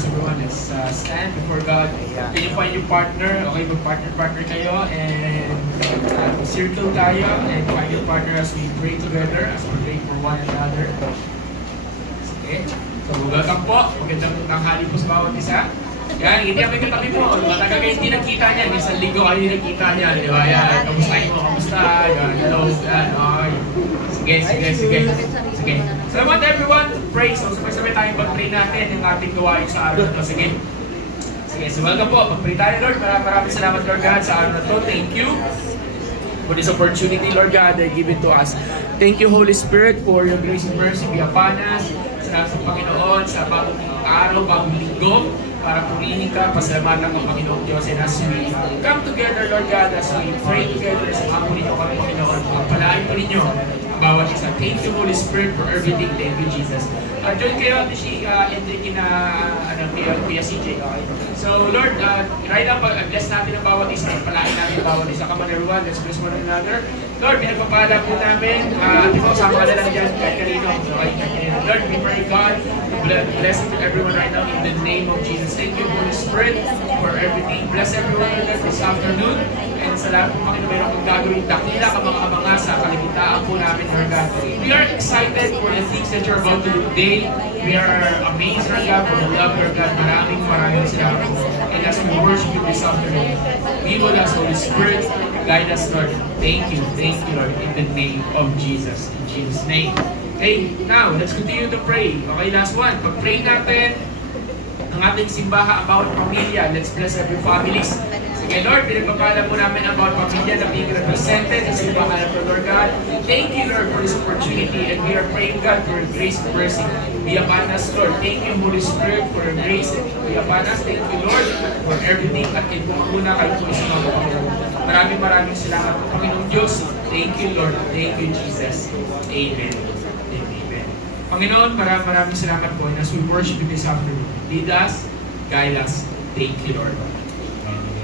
us, everyone. Let's stand before God. Can you find your partner? Okay, mag-partner kayo. And circle tayo. And find your partner as we pray together. As we pray for one another. Okay. So, welcome po. Magandang tanghali po sa bawat isa. Yan, hindi kami katabi mo. Matagal kayo hindi nagkita niya. Isang linggo kayo hindi nagkita niya. Di ba? Yan. Kamustahin mo. Kamusta? Yan. Hello. Yan. Okay. Sige. So I want everyone to pray. So sabay-sabay tayong pag-pray natin yung ating gawain sa araw na ito. Sige. So welcome po. Pag-pray tayo, Lord. Maraming salamat, Lord God, sa araw na ito. Thank you for this opportunity, Lord God, that you give it to us. Thank you, Holy Spirit, for your grace and mercy be upon us. Salamat sa Panginoon sa bagong araw, bagong linggo, para purihin ka, pasalamatan ng Panginoon Diyos. And as we come together, Lord God, as we pray together, sa mga ninyo kami, Panginoon, pagpalain pa ninyo bawat isa. Thank you, Holy Spirit, for everything. Thank you, Jesus. Join kayo si Enrique na Kuya CJ. Okay? So, Lord, right now, bless natin ang bawat isa. Palain natin ang bawat isa. Come on, everyone. Let's bless one another. Lord, pinagpapala po namin. Di ba, sama na lang dyan kahit kanino. Okay? Lord, we pray, God, bless everyone right now in the name of Jesus. Thank you, Holy Spirit, for everything. Bless everyone this afternoon. And salamat po, Panginoon, mayroon kong gagawin dakila ka mga abanga sa kalimutaan po namin, Lord God. We are excited for the things that you're about to do today. We are amazed, Lord God, for the love, Lord God. Maraming salamat po. And as we worship you this afternoon, we will ask Holy Spirit, guide us, Lord. Thank you, Lord, in the name of Jesus. In Jesus' name. Okay, now, let's continue to pray. Okay, last one. Pag-pray natin ang ating simbahan about pamilya. Let's bless every families. Sige, Lord, pinagpapala po namin ang bawat pamilya na being represented sa simbahan of Lord God. Thank you, Lord, for this opportunity. And we are praying, God, for your grace and mercy. Be upon us, Lord. Thank you, Holy Spirit, for your grace. Be upon us. Thank you, Lord, for everything. At muna kayo po sa mga Panginoon. Maraming salamat po, Panginoong Diyos. Thank you, Lord. Thank you, Jesus. Amen. Panginoon, maraming salamat po. And as we worship you this afternoon, lead us, guide us. Thank you, Lord.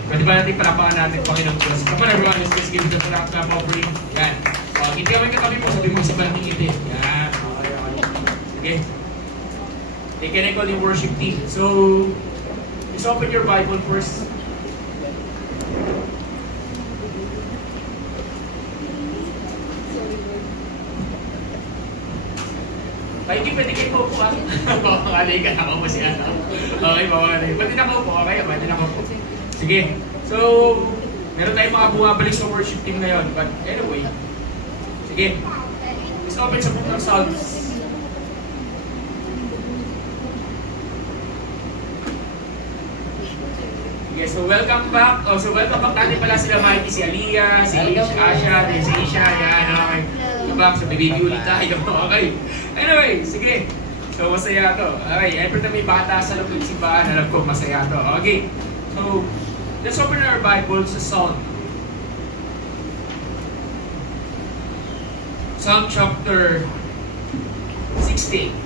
Pwede ba natin palapakan natin, Panginoon Diyos? Come on, everyone, let's give it a clap offering. Yan. Hindi kami katabi po, sabi mo sa banding itin. Yan. Okay. They can call the worship team. So, let's open your Bible first. Ay, hindi pwede kayo po po ah. Makangalay ka na ako si Ana. Okay, makangalay. Pwede na po po, okay? Pwede na po. Sige. So, meron tayong mga bumabalik sa worship team ngayon. But anyway, sige. Let's open sa book ng Psalms. Okay, so welcome back. So welcome back natin pala sila Mikey, si Aliyah, si Asha, si Isha, yan, okay. Back sa baby ulit tayo. Okay. Anyway, sige. So, masaya to. Okay, every time may bata sa loob ng simbahan, alam ko masaya to. Okay. So, let's open our Bible sa Psalm. Psalm chapter 16.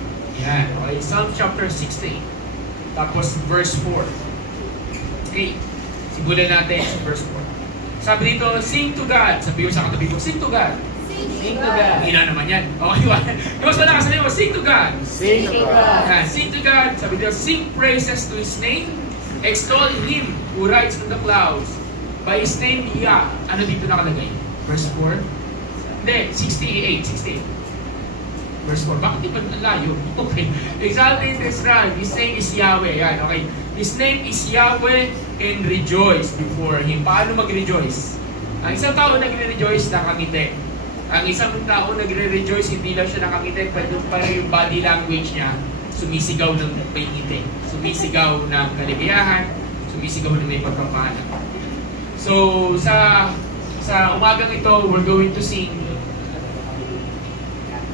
Yan. Okay, Psalm chapter 16. Tapos verse 4. Okay. Simulan natin sa verse 4. Sabi dito, sing to God. Sabi yung sa katabi ko, sing to God. Sing to God. Hina naman yan. Okay, mas wala ka sabi mo, sing to God. Sing to God. Sing to God. Sabi dito, sing praises to His name. Extol Him who rides on the clouds. By His name, Yah. Ano dito nakalagay? Verse 4? Hindi, 68. Verse 4. Bakit di ba layo? Okay. Exalted Israel. His name is Yahweh. Yan, okay. His name is Yahweh and rejoice before Him. Paano mag-rejoice? Ang isang tao nagre-rejoice, nakangiti. Ang isang tao nagre-rejoice, hindi lang siya nakangiti, pero yung body language niya, sumisigaw ng may ngiti. Sumisigaw ng kaligayahan, sumisigaw ng may pagpapala. So, sa umagang ito, we're going to sing.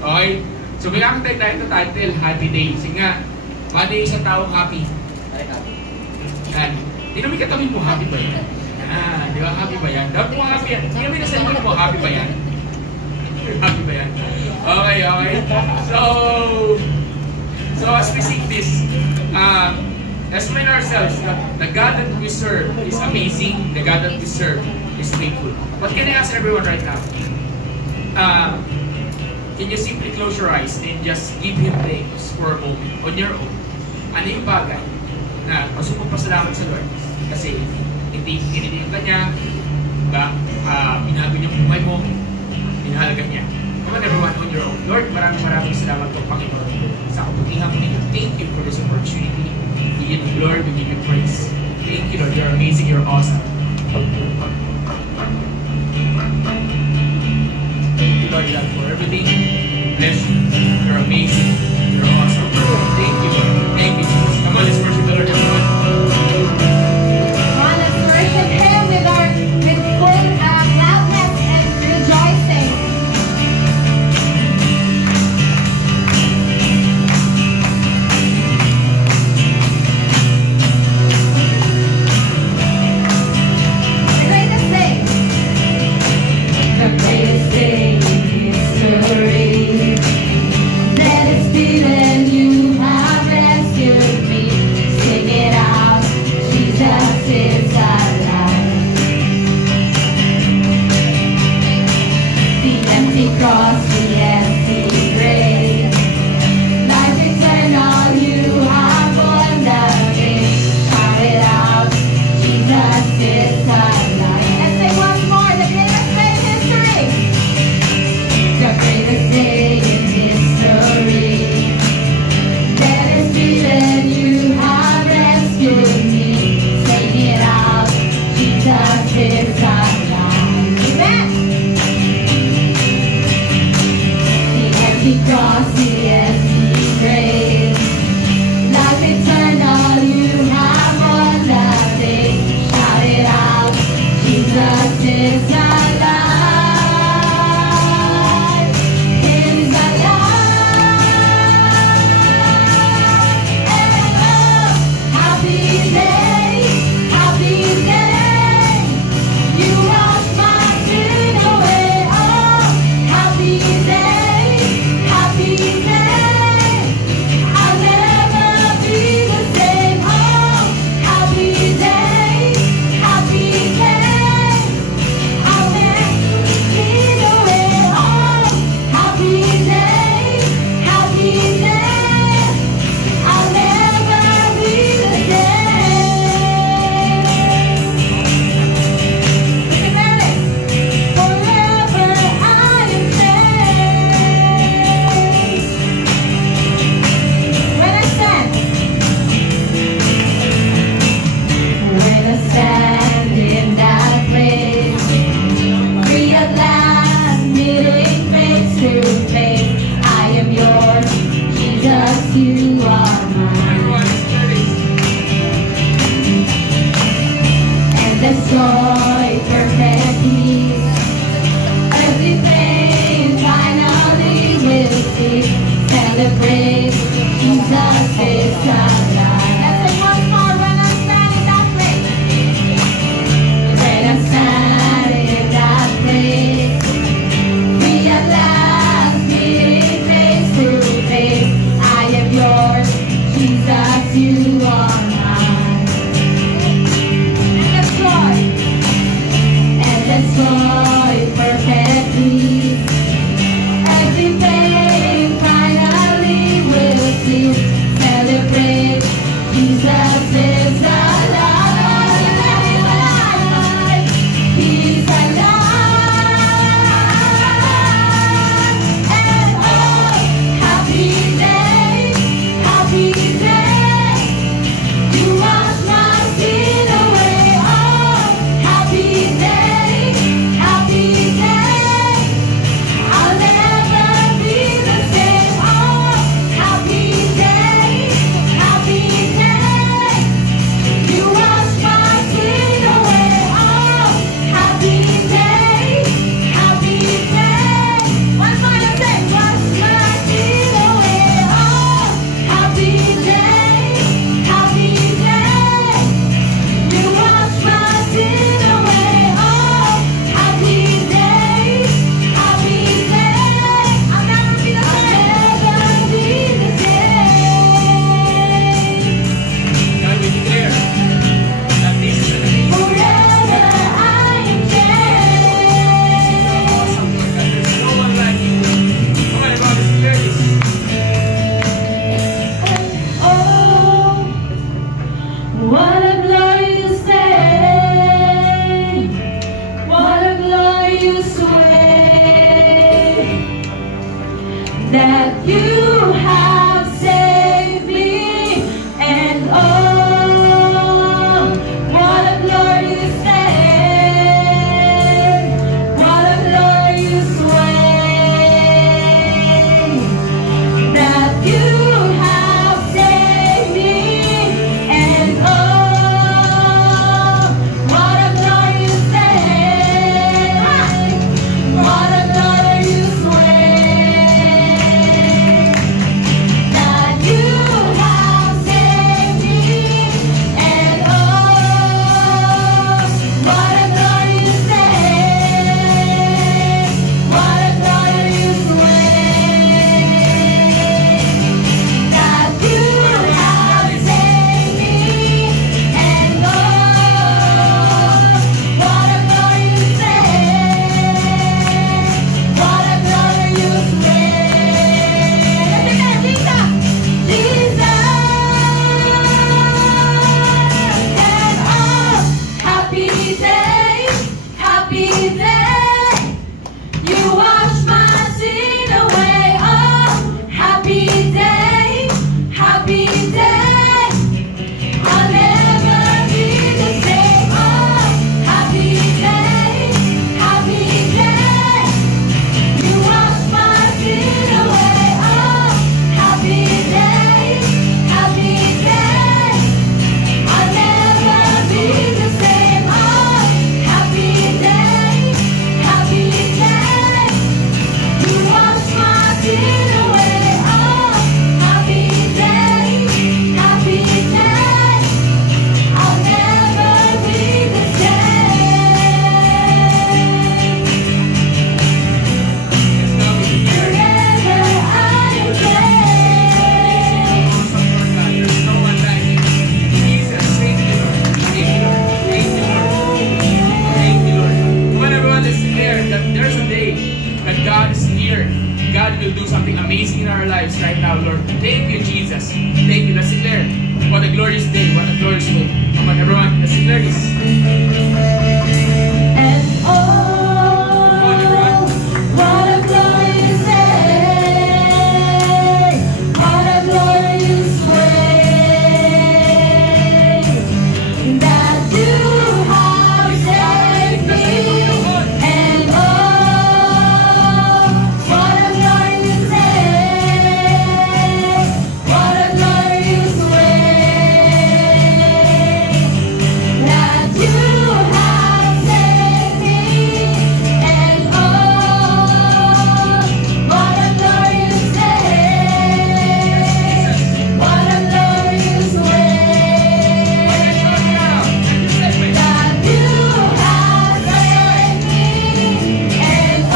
Okay? So, may kakantay tayo ito title, Happy Day. Sige nga, paano yung isang taong happy? Yan. Hindi namin katabi mo, happy ba yan? Di ba? Happy ba yan? Dapat mo happy yan. Hindi namin nasabi mo, happy ba yan? Happy ba yan? Okay. So as we sing this, let's remind ourselves that the God that we serve is amazing. The God that we serve is faithful. But can I ask everyone right now? Can you simply close your eyes and just give Him thanks for a moment on your own? Ano yung bagay na gusto mo pasalamat sa Lord kasi initin ka niya, diba? Binago niya ang buhay mo, pinahalaga niya. Come on everyone on your own. Lord, maraming salamat po, Panginoon, sa kabutihan mo ninyo. Thank you for this opportunity. We give you glory, we give you praise. Thank you, Lord. You're amazing, you're awesome. Thank you, Lord God, for everything. Bless you. You're amazing. You're awesome. Thank you, Lord. Thank you, Jesus. Come on, let's worship the Lord, everyone. Come on, let's worship Him with full loudness and rejoicing. The greatest day in history. That it's been and you have rescued me. Sing it out, Jesus is alive. The empty cross, the empty grave. Life eternal, you have won the day. Shout it out, Jesus is alive. And say once more, the greatest day in history. The greatest day in history. That is given, you have rescued me. Sing it out, Jesus is alive. Amen. The empty cross, the empty grave. Life eternal, you have won the day. Shout it out, Jesus is alive. He's alive. And oh, happy day, happy day. You wash my sin away. Oh, happy day, happy day. I'll never be the same. Oh, happy day, happy day. I'll never be the way. Oh, happy day, happy day. I'll never be the same. Amen. Forever I am saved. When I stand in that place, free at last, meeting face to face. I am yours, Jesus, you are mine. Everyone is ready. And this joy, perfect peace, everything finally will cease. Celebrate, Jesus is alive. Let's sing once more when I stand in that place. When I stand in that place, free at last, meeting face to face. I am yours, Jesus, you are mine. And let's joy, perfect peace. Everything finally will cease. Celebrate, Jesus is alive. He's alive. And oh, happy day, happy day. What a glorious day, what a glorious way that you have saved me, and oh, what a glorious day, what a glorious way that you have saved me, and oh, what a glorious day, what a glorious way that you have saved me, and oh, what a glorious day, what a glorious way that you have saved me, and oh, what a glorious day, what a glorious way. Jesus, and oh, happy day, happy day. You wash my sin away. Oh, happy day, happy day. I'll never be the same. Oh, happy day, happy day. You wash my sin away. Oh, happy day, happy day. I'll never be the same. Oh, happy day, happy day. You wash my sin away. Oh, happy day, happy day. I'll never be the same. Forever I pray. There's no one like you. Jesus, thank you, Lord. Thank you, Lord. Thank you, Lord. Thank you, Lord. When everyone is there, that there's a day that God is here. God will do something amazing in our lives right now, Lord. Thank you, Jesus. Thank you. Let's declare. What a glorious day. What a glorious way. Come on, everyone. Let's declare this. And oh, what a glorious day, what a glorious way that you have saved me, and oh, what a glorious day, what a glorious way that you have saved me, and oh, what a glorious day, what a glorious way that you have saved me, and oh,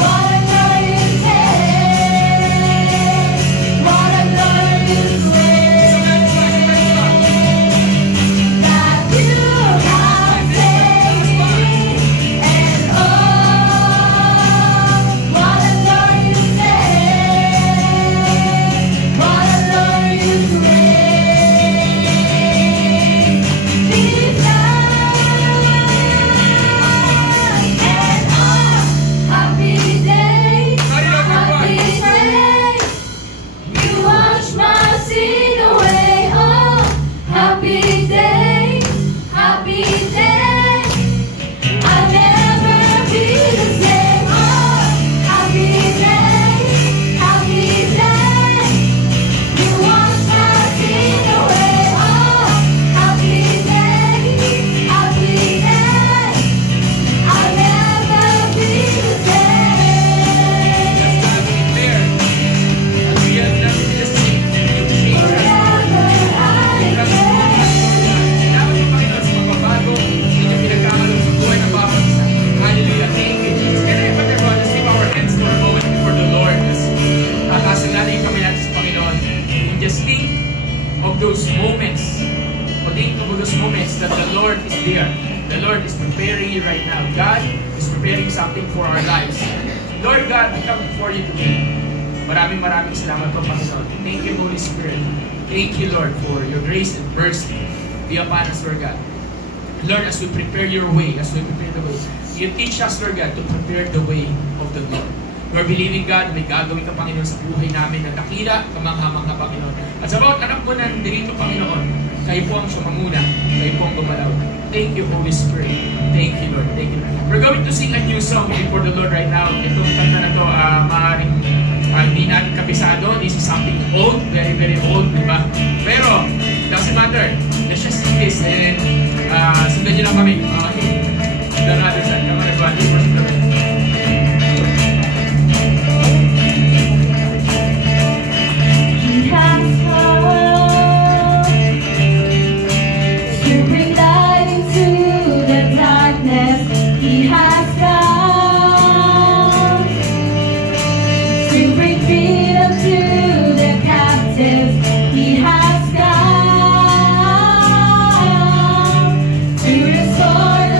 what a glorious day, what a glorious way that you have saved me, and oh, what a glorious day, what a glorious way. Jesus, and oh, happy day, happy day. You wash my sin away. Oh, happy day, happy day. I'll never be the same. Oh, happy day, happy day. You wash my sin away. Oh, happy day, happy day. I'll never be the same. Forever I Just think of those moments. Think of those moments that the Lord is there. The Lord is preparing you right now. God is preparing something for our lives. Lord God, we come before you today. Maraming salamat po, Panginoon. Thank you, Holy Spirit. Thank you, Lord, for your grace and mercy be upon us, Lord God. Lord, as we prepare your way, as we prepare the way, you teach us, Lord God, to prepare the way of the Lord. Lord, believing God, may gagawin ka, Panginoon, sa buhay namin na dakila, kamangha-mangha, Panginoon. At sa bawat anak mo na nandito, Panginoon, kayo po ang sumamuna, kayo po ang gumalaw. Thank you, Holy Spirit. Thank you, Lord. Thank you, Lord. We're going to sing a new song before the Lord right now. Itong kanta na to, maaaring hindi natin kabisado. This is something old, very, very old, di ba? Pero, doesn't matter. Let's just sing this and sundan nyo lang kami. The other side. Come on, everybody. He has come to bring light into the darkness. He has come to bring freedom to the captives. He has come to restore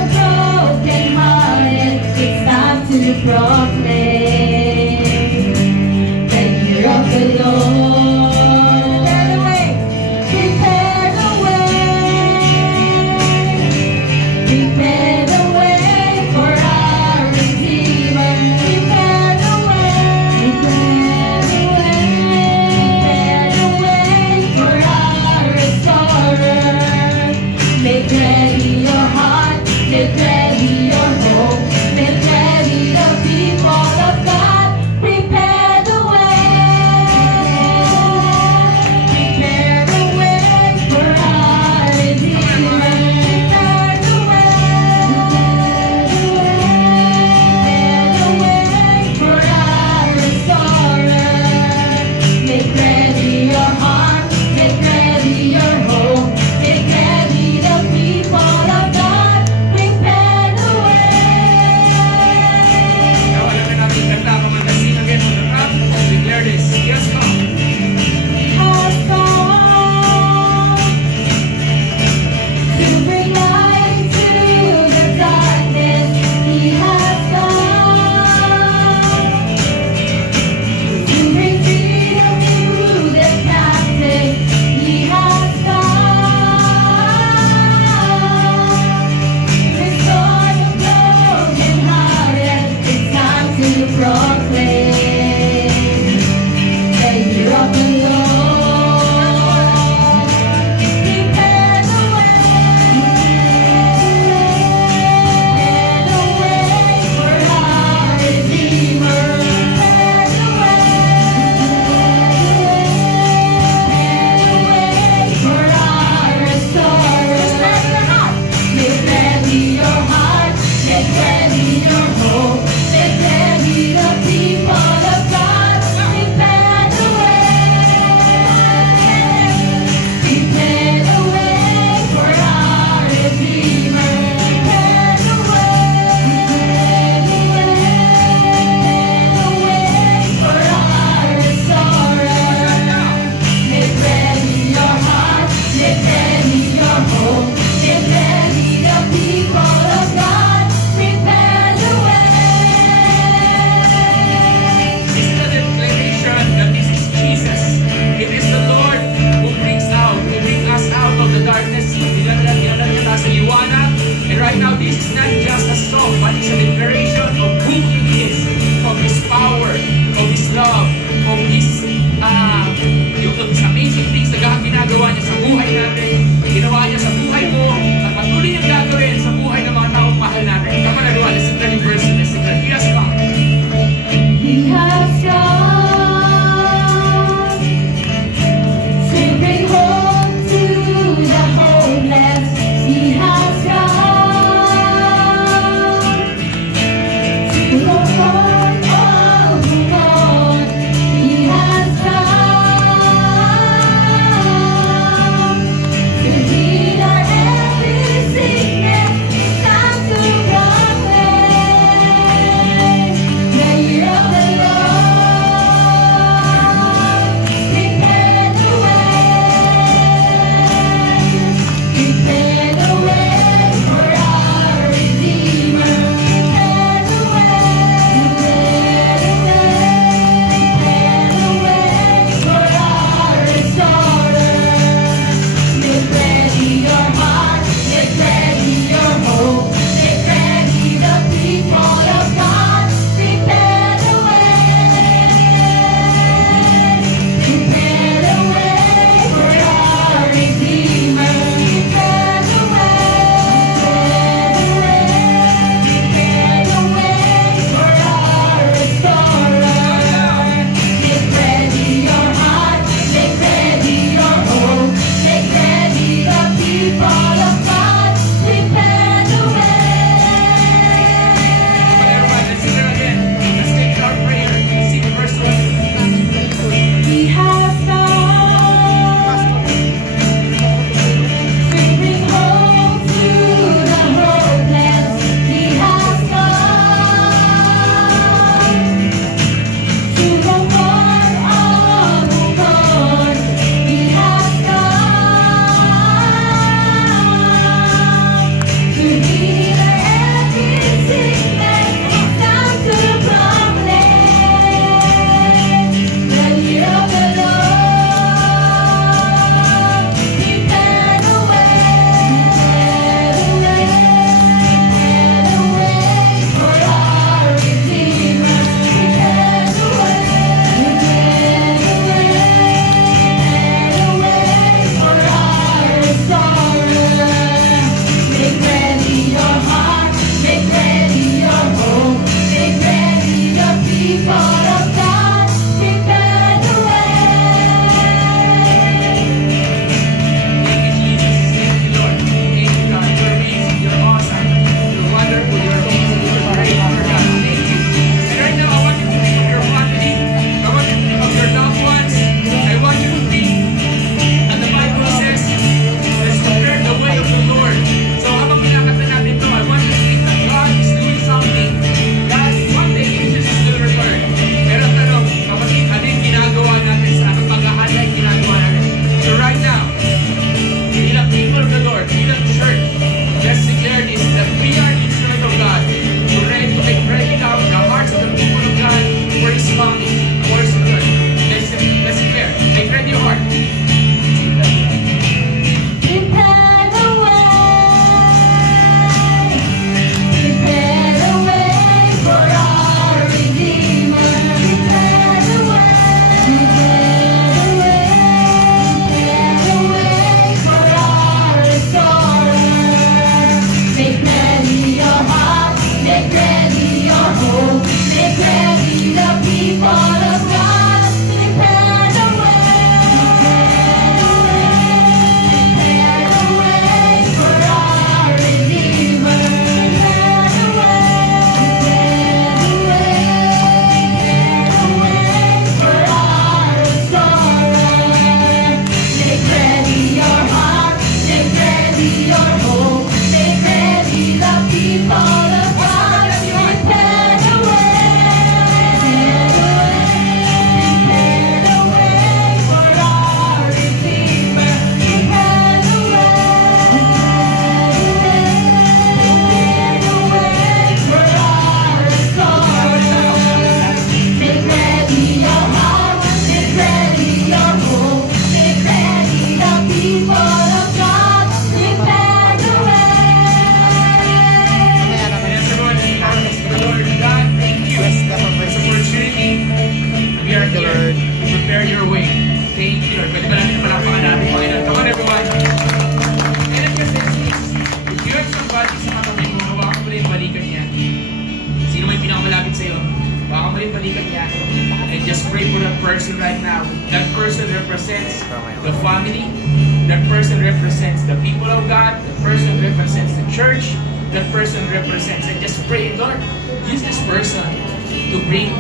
family. That person represents the people of God. That person represents the church. That person represents, and just pray, Lord, use this person to bring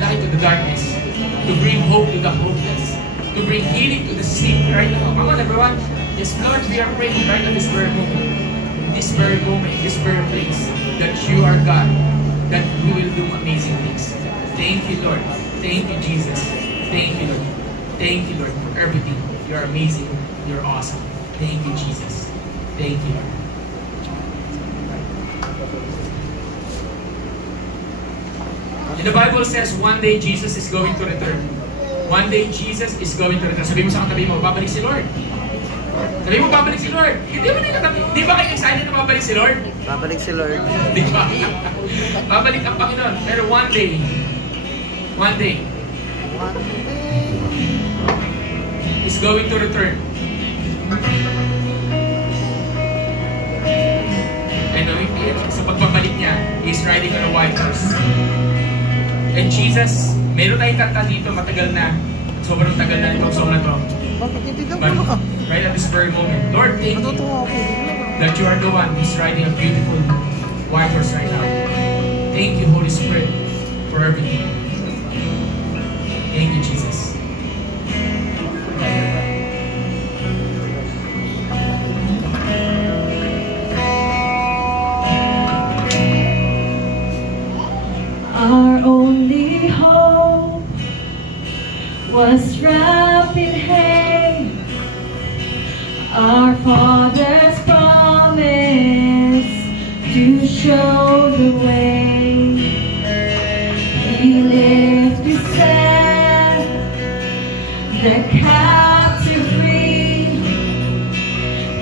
light to the darkness, to bring hope to the hopeless, to bring healing to the sick right now. Come on, everyone. Yes, Lord, we are praying right at this very moment, in this very moment, in this very place, that you are God, that you will do amazing things. Thank you, Lord. Thank you, Jesus. Thank you, Lord. Thank you, Lord, for everything. You're amazing. You're awesome. Thank you, Jesus. Thank you, Lord. And the Bible says, one day Jesus is going to return. One day Jesus is going to return. Sabi mo sa katabi mo, babalik si Lord. Sabi mo, babalik si Lord. Di ba kayo excited na babalik si Lord? Babalik si Lord. Di ba? Babalik ang Panginoon. Pero one day, is going to return. And sa pagbabalik niya, he's riding on a white horse. And Jesus, meron tayong kanta dito, matagal na. Sobrang tagal na itong song na to. But right at this very moment, Lord, thank you that you are the one who's riding a beautiful white horse right now. Thank you, Holy Spirit, for everything. Thank you, Jesus. Our only hope was wrapped in hay. Our Father's promise to show the way. He lived to set the captive free.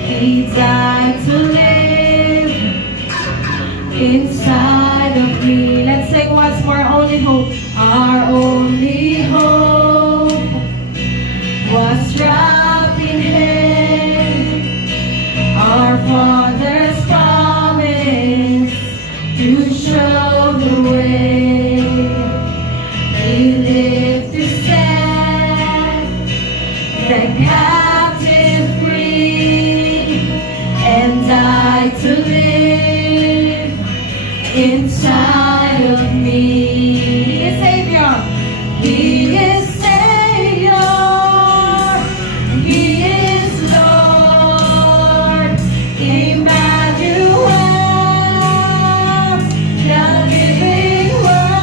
He died to live inside of me. Let's sing once more. Only hope. Our only hope was wrapped in hay. Our Father's promise to show the way. He lived to set the captive free and died to live inside of me. He is Savior. He is Savior. He is Lord. Emmanuel, the living Word.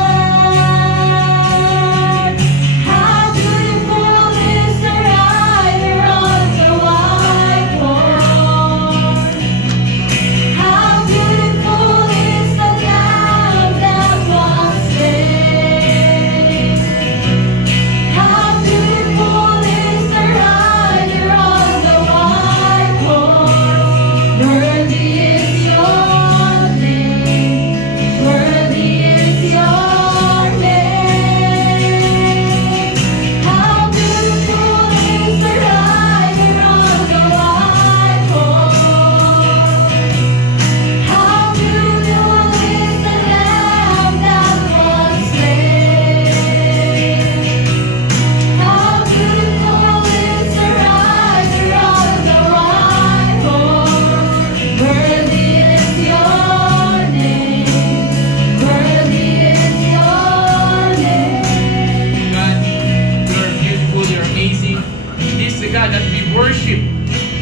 How beautiful is the rider on the white horse. How beautiful is the Lamb that was slain. How beautiful is the rider on the white horse. Worthy is your name. Worthy is your name. How beautiful is the rider on the white horse. How beautiful is the Lamb that was slain. How beautiful is the rider on the white horse. Worthy is your name. Worthy is your name. God, you're beautiful, you're amazing. This is the God that we worship.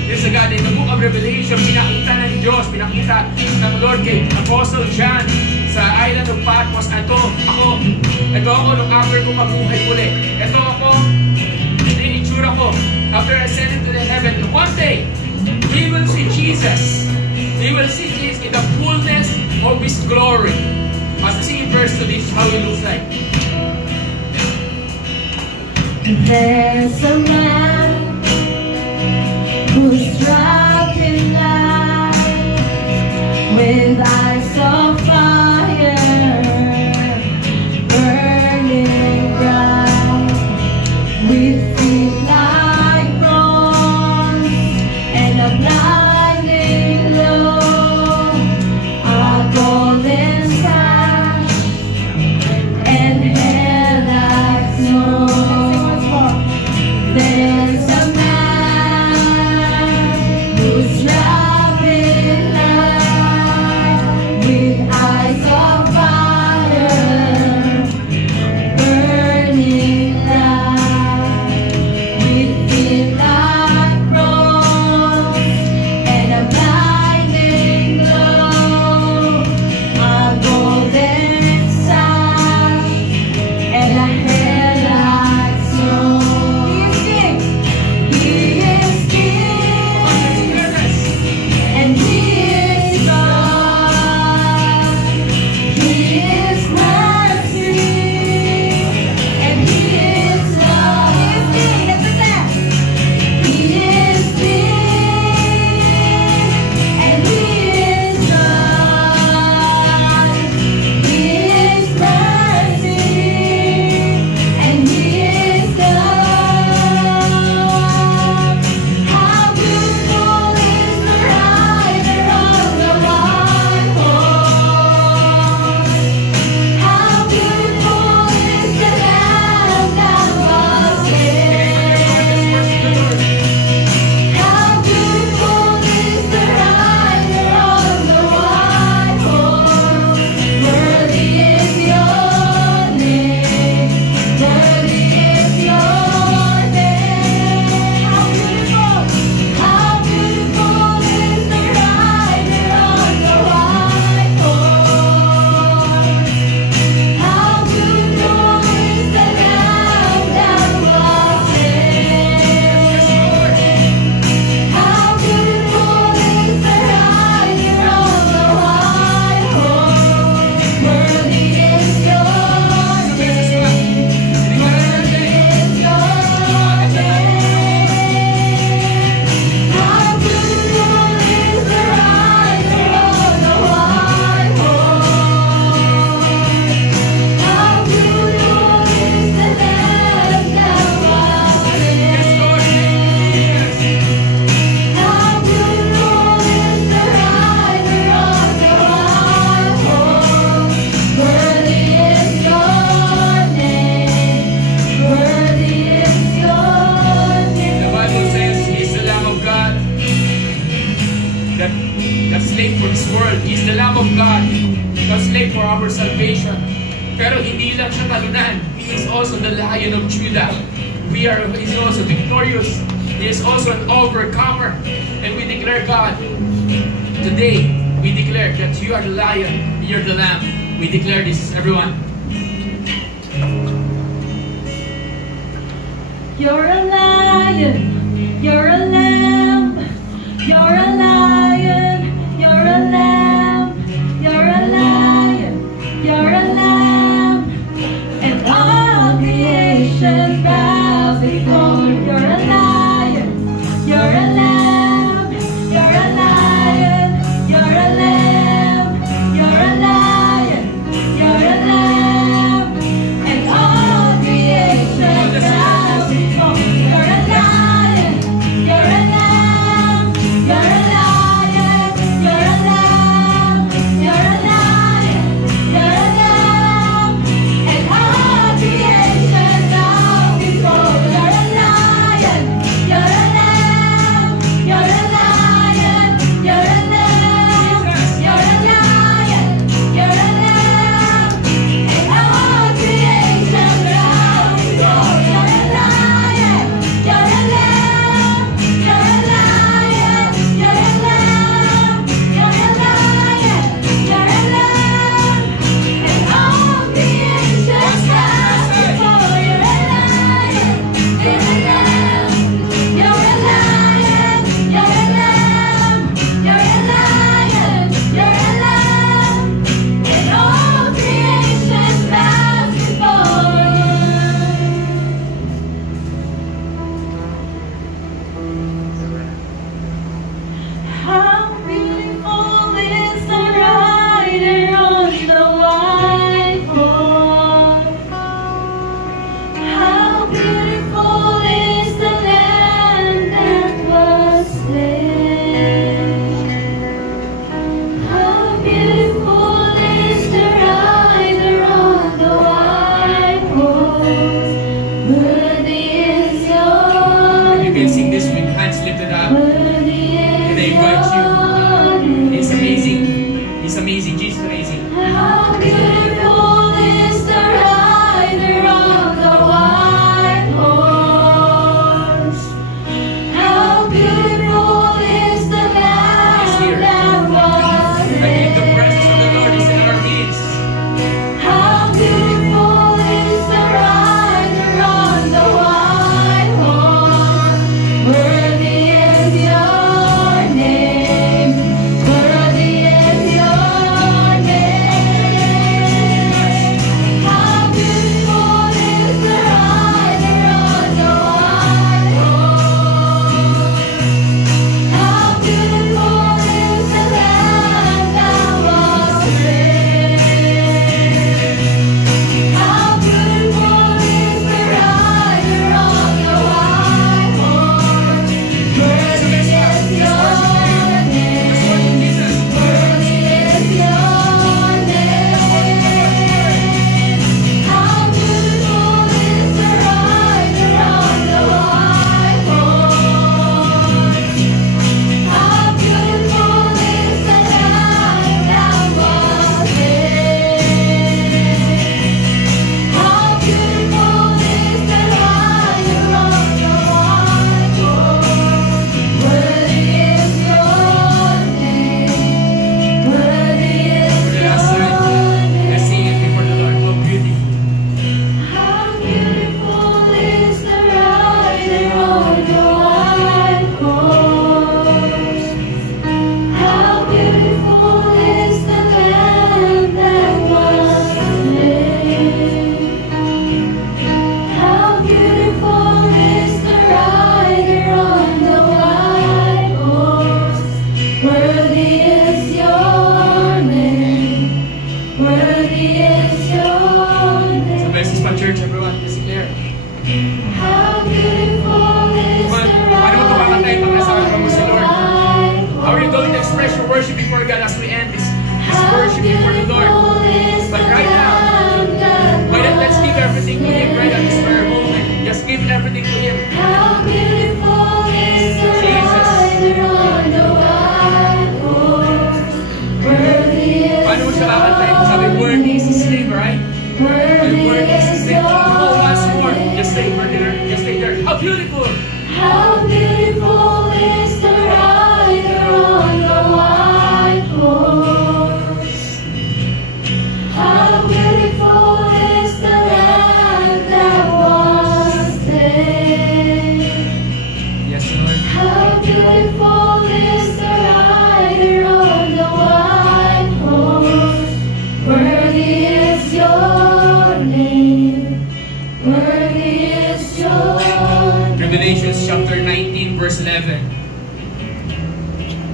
This is the God in the book of Revelation, pinakita ng Diyos, pinakita ng Lord kay Apostle John sa island of Patmos. Ito ako nung after ko mabuhay muli. Ito ako, ito yung itsura ko. After I ascended to the heaven, one day, we will see Jesus. We will see Jesus in the fullness of His glory. As the singing verse to this, how He looks like. There's a man who's drunk in light with eyes of fire burning bright, with feet like bronze and a blinding glow, a golden sash and hair like snow. There's a man the slave for this world. He is the Lamb of God, the slave for our salvation. Pero hindi lang siya talunan. He is also the Lion of Judah. He is also victorious. He is also an overcomer. And we declare, God, today, we declare that you are the Lion, you're the Lamb. We declare this, everyone. You're a lion, you're a lamb, you're a lion, you're a lamb, you're a lion, you're a lamb, and all creation bows before you. You're a lion, you're a lamb, you're a lion, you're a lamb, you're a lion, you're a lamb, and all creation bows before you. You're a lion, you're a lamb, you're a lion.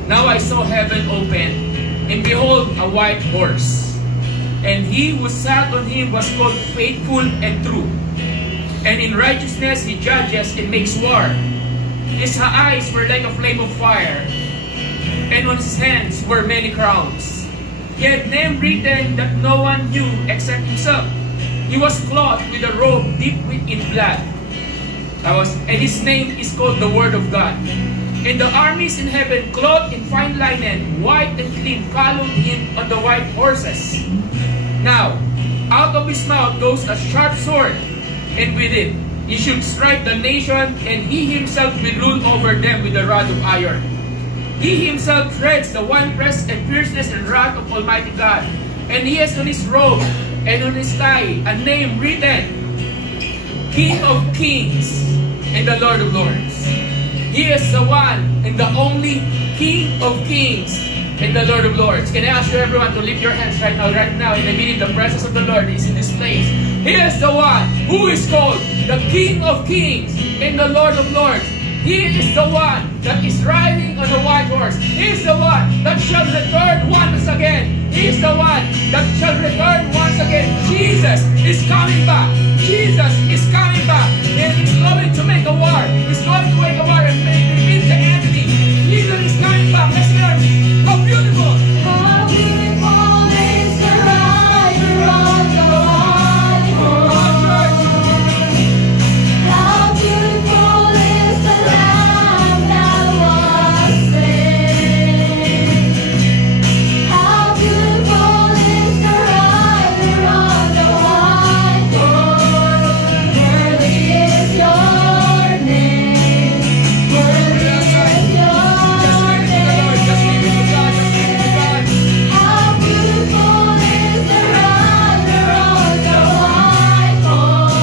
Now I saw heaven open, and behold, a white horse. And he who sat on him was called Faithful and True. And in righteousness he judges and makes war. His eyes were like a flame of fire, and on his hands were many crowns. He had name written that no one knew except himself. He was clothed with a robe dipped in blood. And his name is called the Word of God. And the armies in heaven, clothed in fine linen, white and clean, followed him on the white horses. Now, out of his mouth goes a sharp sword, and with it he should strike the nation, and he himself will rule over them with a rod of iron. He himself treads the winepress and fierceness and wrath of Almighty God. And he has on his robe and on his thigh a name written, King of Kings and the Lord of Lords. He is the one and the only King of Kings and the Lord of Lords. Can I ask you everyone to lift your hands right now, and I believe the presence of the Lord is in this place. He is the one who is called the King of Kings and the Lord of Lords. He is the one that is riding on a white horse. He is the one that shall return once again. He is the one that shall return once again. Jesus is coming back. Jesus is coming back. And he's going to make a war. He's going to make a war and defeat the enemy. Jesus is coming back. Let's hear it. How beautiful! How beautiful is the rider on the white horse. How beautiful is the Lamb that was slain. How beautiful is the rider on the white horse. Worthy is your name. Worthy is your Just leave it to God. Just leave it to God. How beautiful is the rider on the white horse.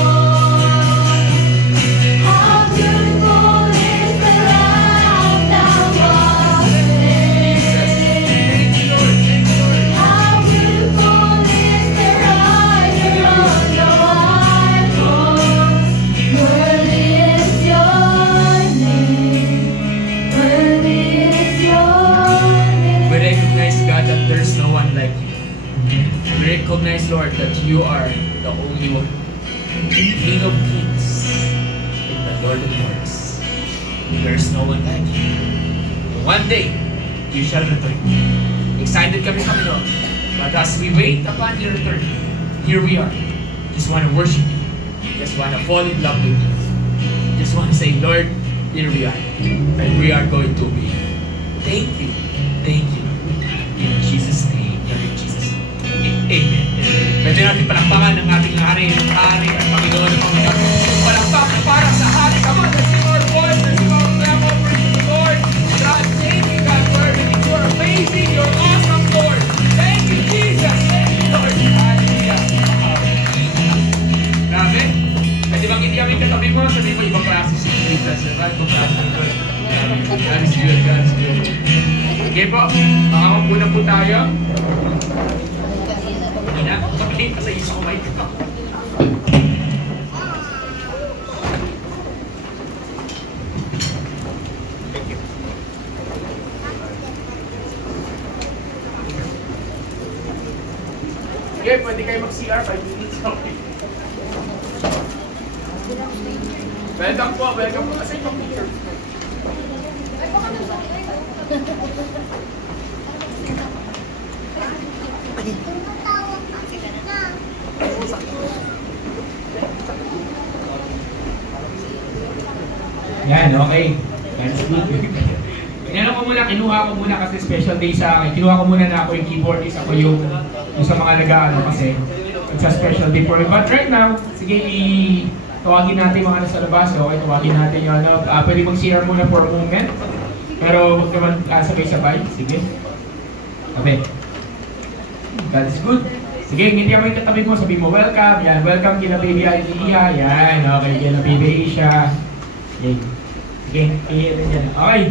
How beautiful is the Lamb that was slain. Thank you, Lord. Thank you, Lord. How beautiful is the rider on the white horse. Worthy is your name. Worthy is your name. We recognize, God, that there's no one like you. We recognize, Lord, that you are the only one. King of Kings and the Lord of Lords. There's no one like you. One day, you shall return. Excited kami, Panginoon. But as we wait upon your return, here we are. Just want to worship you. Just want to fall in love with you. Just want to say, Lord, here we are. And we are going to be. Thank you. Thank you. In Jesus' name. In Jesus' name. Amen. Pwede natin palakpakan ng ating hari at Panginoon ng Panginoon. Palakpakan para sa hari. Come on, let's sing our voice. Let's sing our prayer over to the Lord. God, thank you, God, for everything. You're amazing. You're awesome, Lord. Thank you, Jesus. Thank you, Lord. Hallelujah. Grabe. Pwede bang hindi kami katabi mo? Sabi mo, ibang klase si Jesus. Ibang klase si Lord. God is good. God is good. Okay po, makakapo na po tayo. Hindi na, kapit ka sa isip ko kayo. Thank you. Okay, pwede kayo mag-CR 5 minutes. Okay. Welcome po, welcome po. Kasi yung picture. Yan, okay. That's good. Inano ko muna, kinuha ko muna kasi special day sa akin. Kinuha ko muna na ako yung keyboardist, ako yung sa mga nag-aano kasi it's a special day for me. But right now, sige, tawagin natin mga nasa labas. Okay, tawagin natin yung ano. Pwede mag-share muna for a moment. Pero huwag naman sabay-sabay. Sige. Okay. God is good. Sige, hindi mo yung katabi mo. Sabi mo, welcome. Yan, welcome kina Baby Idea. Yan, okay. Kina Baby Asia. Yan. Sige, iyan yan. Okay.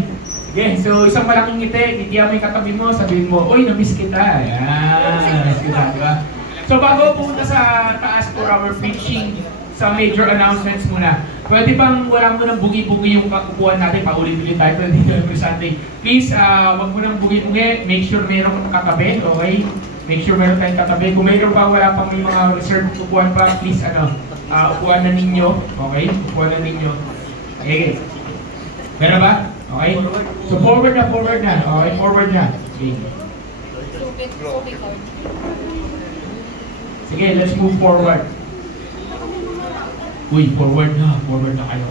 Sige, so isang malaking ngiti. Hindi mo yung katabi mo. Sabi mo, uy, namiss kita. Yan. Namiss kita, di ba? So bago pumunta sa taas for our preaching sa major announcements muna. Pwede bang wala mo nang bugi-bugi yung upuan natin, paulit-ulit tayo dito every Sunday. Please, wag mo nang bugi-bugi, make sure meron katabi, okay? Make sure meron tayong katabi. Kung mayroon pa, wala pang may mga reserved upuan pa, please, upuan na ninyo, okay? Upuan na ninyo. Okay. Meron ba? Okay? So forward na. Okay, forward na. Okay. Sige, let's move forward. Uy, forward na kayo.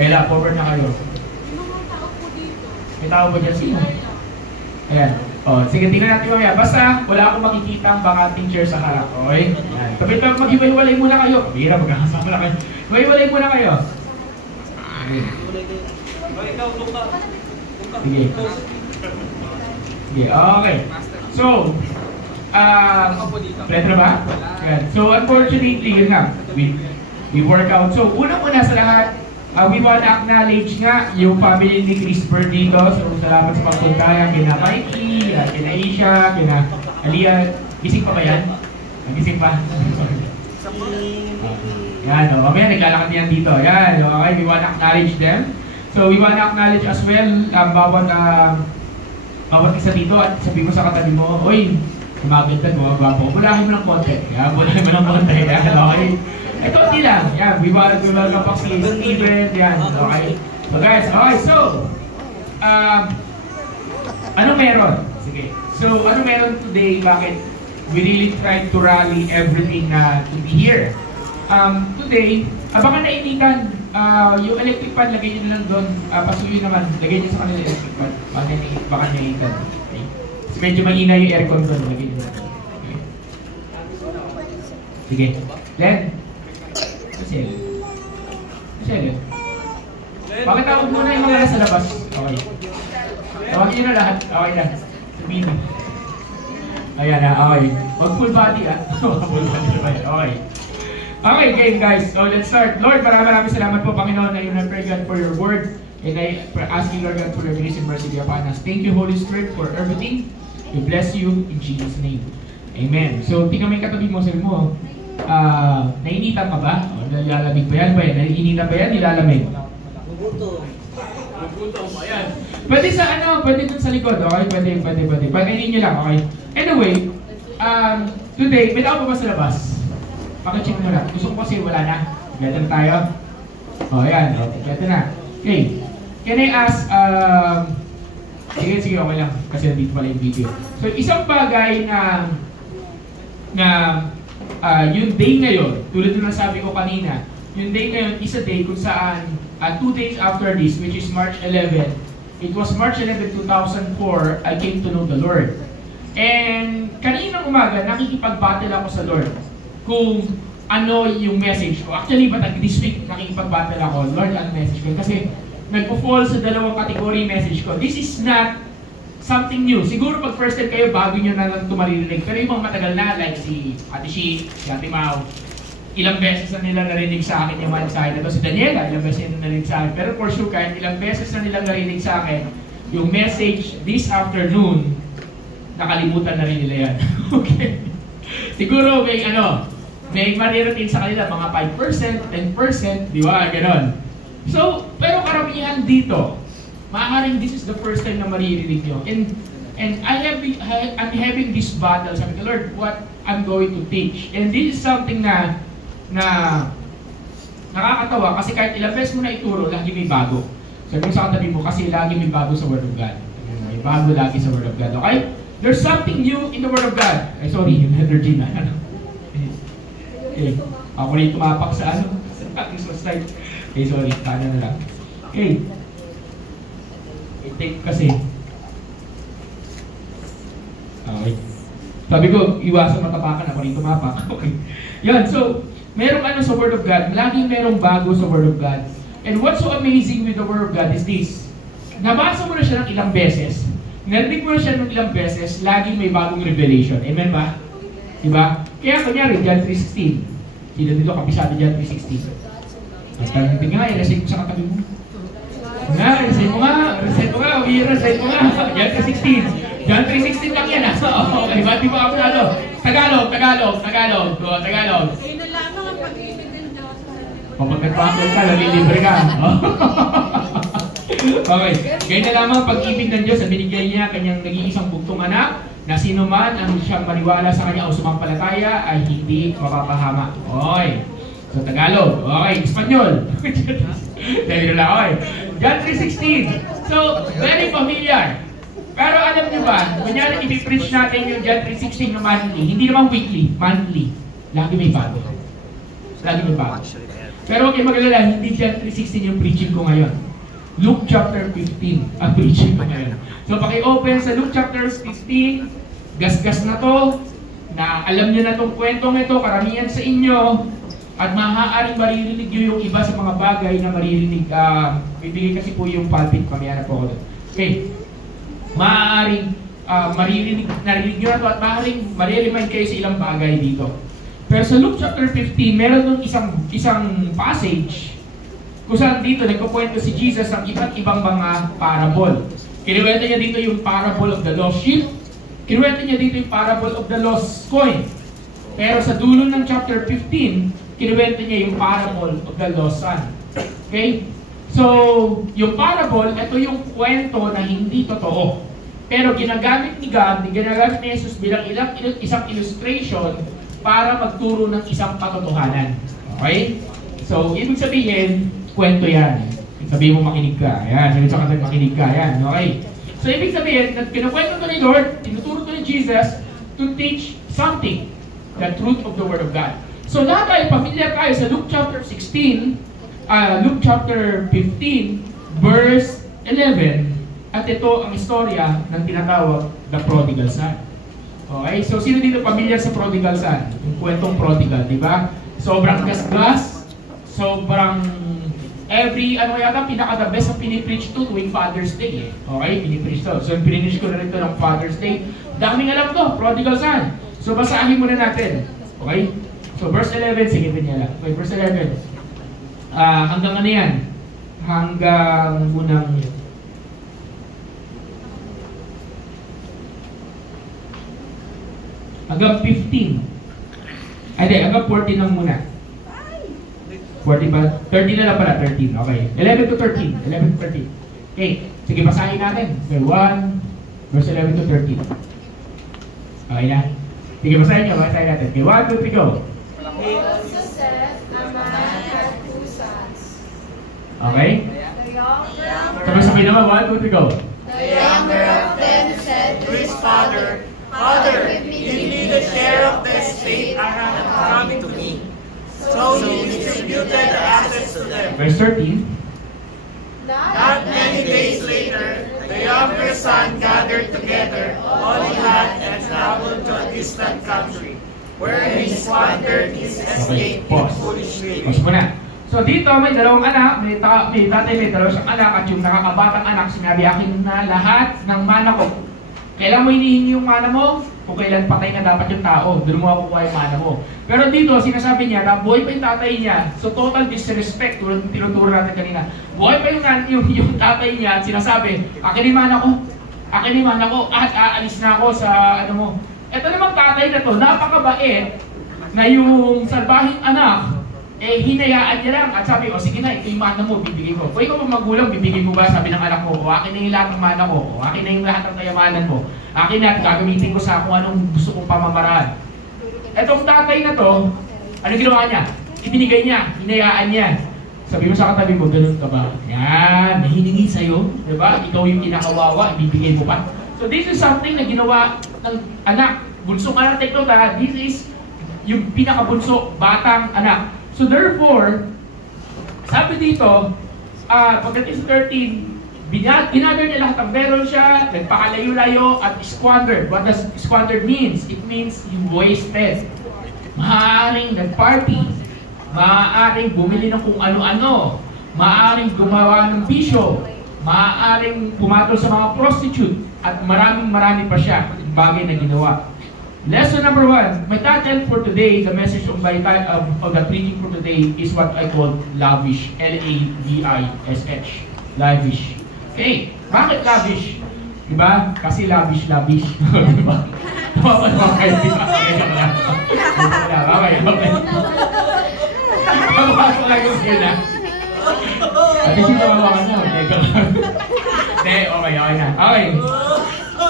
Ella, forward na kayo. May tao ba dyan? Sino? Ayan. Sige, tingnan natin mamaya. Basta, wala akong makikita ang bakanting chair sa harap. Okay? Ayan. Tapos mag-iwalay muna kayo. Bira, magkakasama na kayo. Mag-iwalay muna kayo. Sige. Sige, okay. So, Petra ba? Ayan. So, unfortunately, yun nga. We work out. So, unang-una sa lahat, we wanna acknowledge nga yung family ni Chris Bird dito. So, salamat sa pagpunta. Kina Mikey, kina Aisha, kina Aliyah. Gising pa ba yan? Gising pa? Yan, mamaya naglalakad yan dito. Yan, okay, we wanna acknowledge them. So, we wanna acknowledge as well bawat isa dito at sabihin mo sa katabi mo, oy, maganda mo, gwapo. Bulahin mo ng konti. Yan, bulahin mo ng konti. Yan, okay. Ito lang. Yan, we welcome pa si Steven. Yan, okay. So guys, okay, so, ano meron? Sige. So, ano meron today? Bakit we really try to rally everything to be here? Today, baka nainitan, yung electric fan, lagay nyo lang doon. Pasuyo naman, lagay nyo sa kanila electric fan. Baka nainitan. Okay. So, medyo mahina yung aircon doon. Lagay nyo lang. Okay. Sige. Len? Michelle. Bakit tawag muna yung mga nasa labas? Okay. Tawagin nyo na lahat. Okay na. Sabihin mo. Ayan na, okay. Wag full body full body naman. Okay. Okay, game guys. So let's start. Lord, maraming salamat po, Panginoon, na I pray God for your word. And I asking Lord God for your grace and mercy upon us. Thank you, Holy Spirit, for everything. We bless you in Jesus' name. Amen. So, tingnan mo yung katabi mo, sabi mo, nainitan ka ba? O, nilalamig ba yan? Nainitan ba yan? Nilalamig? Nagutom. Ayan. Pwede sa pwede dun sa likod, okay? Pwede. Pwede nyo lang, okay? Anyway, today, may tao pa ba sa labas? Pakicheck mo na. Gusto ko kasi wala na. Gata na tayo. O, ayan. Gata na. Okay. Can I ask, sige, okay lang. Kasi dito pala yung video. So, isang bagay na yung day ngayon, tulad na sabi ko kanina, yung day ngayon is a day kung saan 2 days after this, which is March 11, it was March 11, 2004, I came to know the Lord. And kaninang umaga, nakikipag-battle ako sa Lord kung ano yung message ko. Actually, this week, nakikipag-battle ako, Lord, ang message ko. Kasi nagpo-fall sa dalawang category message ko. This is not something new. Siguro pag first time kayo, bago nyo na lang tumaririnig. Pero yung mga matagal na, like si Ate Shi, si Ate Mau, ilang beses na nila narinig sa akin yung mensahe na to. Si Daniela, ilang beses na narinig sa akin. Pero for sure, kahit ilang beses na nila narinig sa akin, yung message this afternoon, nakalimutan na rin nila yan. Okay? Siguro may maririnig sa kanila, mga 5%, 10%, di ba? Ganon. So, pero karamihan dito, maaaring this is the first time na maririnig nyo. And I'm having this battle. Sabi ko, Lord, what I'm going to teach. And this is something na nakakatawa kasi kahit ilang beses mo na ituro, lagi may bago. Sabi ko sa katabi mo, kasi lagi may bago sa Word of God. May bago lagi sa Word of God. Okay? There's something new in the Word of God. Ay, sorry, yung energy na. Ako rin tumapak sa Christmas light. Okay, sorry, paano na lang. Okay. Take kasi. Okay. Sabi ko, iwasan matapakan, ako rin tumapak. Okay. Yan, so, merong sa Word of God, laging merong bago sa Word of God. And what's so amazing with the Word of God is this. Nabasa mo na siya ng ilang beses, narinig mo na siya ng ilang beses, laging may bagong revelation. Amen ba? Diba? Kaya kunyari, John 3:16. Sino dito kabisado John 3:16? At tayo nga, i-recite mo sa katabi mo. Recite mo nga, recite mo nga, John 3:16. John 3:16 lang yan, Okay, ba't di ba ako Tagalog. Ayun na lamang ang pag-ibig ng Diyos. Kapag nag-backward ka, nalilibre ka. Okay. Ganyan na lamang pag-ibig ng Diyos na binigay niya kanyang nag-iisang bugtong anak na sino man ang siyang maniwala sa kanya o sumampalataya ay hindi mapapahama. Okay. So, Tagalog. Okay. Espanyol. Dahil lang. Okay. John 3:16. So, very familiar. Pero alam niyo ba, kunyari ipipreach natin yung John 3:16 na monthly. Hindi naman weekly, monthly. Lagi may bago. Lagi may bago. Pero huwag kayo mag-alala, hindi John 3:16 yung preaching ko ngayon. Luke chapter 15 ang preaching ko ngayon. So paki-open sa Luke chapter 15, gasgas na to, na alam niyo na itong kwentong ito, karamihan sa inyo, at maaaring maririnig nyo yung iba sa mga bagay na maririnig, bibigay kasi po yung pulpit, mamaya na po ako doon. Okay. Maaaring narinig nyo na ito at maaaring mariremind kayo sa ilang bagay dito. Pero sa Luke chapter 15, meron nung isang passage kung saan dito nagkukwento si Jesus ng iba't ibang mga parable. Kinuwento niya dito yung parable of the lost sheep. Kinuwento niya dito yung parable of the lost coin. Pero sa dulo ng chapter 15, kinuwento niya yung parable of the lost son. Okay? So, yung parable, ito yung kwento na hindi totoo. Pero ginagamit ni God, ginagamit ni Jesus bilang isang illustration para magturo ng isang katotohanan. Okay? So, ibig sabihin, kwento yan. Sabihin mo makinig ka. Ayan, sabihin sa kanya makinig ka. Ayan, okay? So, ibig sabihin, kinukwento to ni Lord, tinuturo to ni Jesus to teach something, the truth of the Word of God. So, lahat tayo, pamilyar tayo sa Luke chapter 16, Luke chapter 15, verse 11, at ito ang istorya ng tinatawag the prodigal son. Okay, so sino dito pamilyar sa prodigal son? Yung kwentong prodigal, di ba? Sobrang gasgas, sobrang pinaka-the best ang pinipreach to tuwing Father's Day. Okay, pinipreach to. So, pinipreach ko na rin to ng Father's Day. Daming alam to, prodigal son. So, basahin muna natin. Okay? So, verse 11, sige niya lang. Okay, verse 11. Hanggang ano yan? Hanggang unang... Hanggang 15. Ay, di, hanggang 14 lang muna. 14 ba? 13 na lang pala, 13. Okay. 11 to 13. 11 to 13. Okay. Sige, basahin natin. Okay, 1, verse 11 to 13. Okay na? Sige, basahin nyo. Basahin natin. Okay, 1, 2, 3, go. Also said, a man had two sons. Okay? The younger, Sabay-sabay naman. 1, 2, 3, go. the younger of them said to his father, Father, give me the share of the estate I have coming to me. So he distributed the assets to them. Verse 13. Not many days later, the younger son gathered together all he had and traveled to a distant country, where he squandered his estate in foolish living. Pause muna. So dito may dalawang anak, may tatay, may dalawa siyang anak, at yung nakakabatang anak, sinabi akin na lahat ng mana ko. Kailan mo hinihingi yung mana mo? Kung kailan patay na dapat yung tao, doon mo ako kuha yung mana mo. Pero dito, sinasabi niya na buhay pa yung tatay niya, so total disrespect, tulad ng tinuturo natin kanina. Buhay pa yung tatay niya, at sinasabi, akin yung mana ko, akin yung mana ko, at aalis na ako sa ano mo. Ito namang tatay na to, napakabait na yung salbahing anak, hinayaan niya lang at sabi, o sige na, ito yung mana mo, bibigay ko. Kung ikaw magulang, bibigay mo ba? Sabi ng anak mo, o akin na yung lahat ng mana ko, o akin na yung lahat ng kayamanan mo, akin na at gagamitin ko sa kung anong gusto kong pamamaraan. Etong tatay na to, ano ginawa niya? Ibinigay niya, hinayaan niya. Sabi mo sa katabi mo, ganun ka ba? Yan, nahiningi sa'yo, diba? Ikaw yung kinakawawa, ibibigay mo pa. So this is something na ginawa ng anak. Bunsong anak, take note ha, this is yung pinakabunso, batang anak. So therefore, sabi dito, pagdating sa 13, ginather niya lahat ng meron siya, nagpakalayo-layo at squandered. What does squandered means? It means he wasted. Maaaring nag-party, maaaring bumili ng kung ano-ano, maaaring gumawa ng bisyo, maaaring pumatol sa mga prostitute, at marami pa siya bagay na ginawa. Lesson number 1, my title for today, the message of the preaching for today is what I call lavish. L-A-V-I-S-H. Lavish. Okay, bakit lavish? Diba? Kasi lavish. Diba? Tama ba kayo? Okay. Napapasok lang yung skill na. At least yung kawawakan mo. Teka lang. Hindi, okay na. Okay.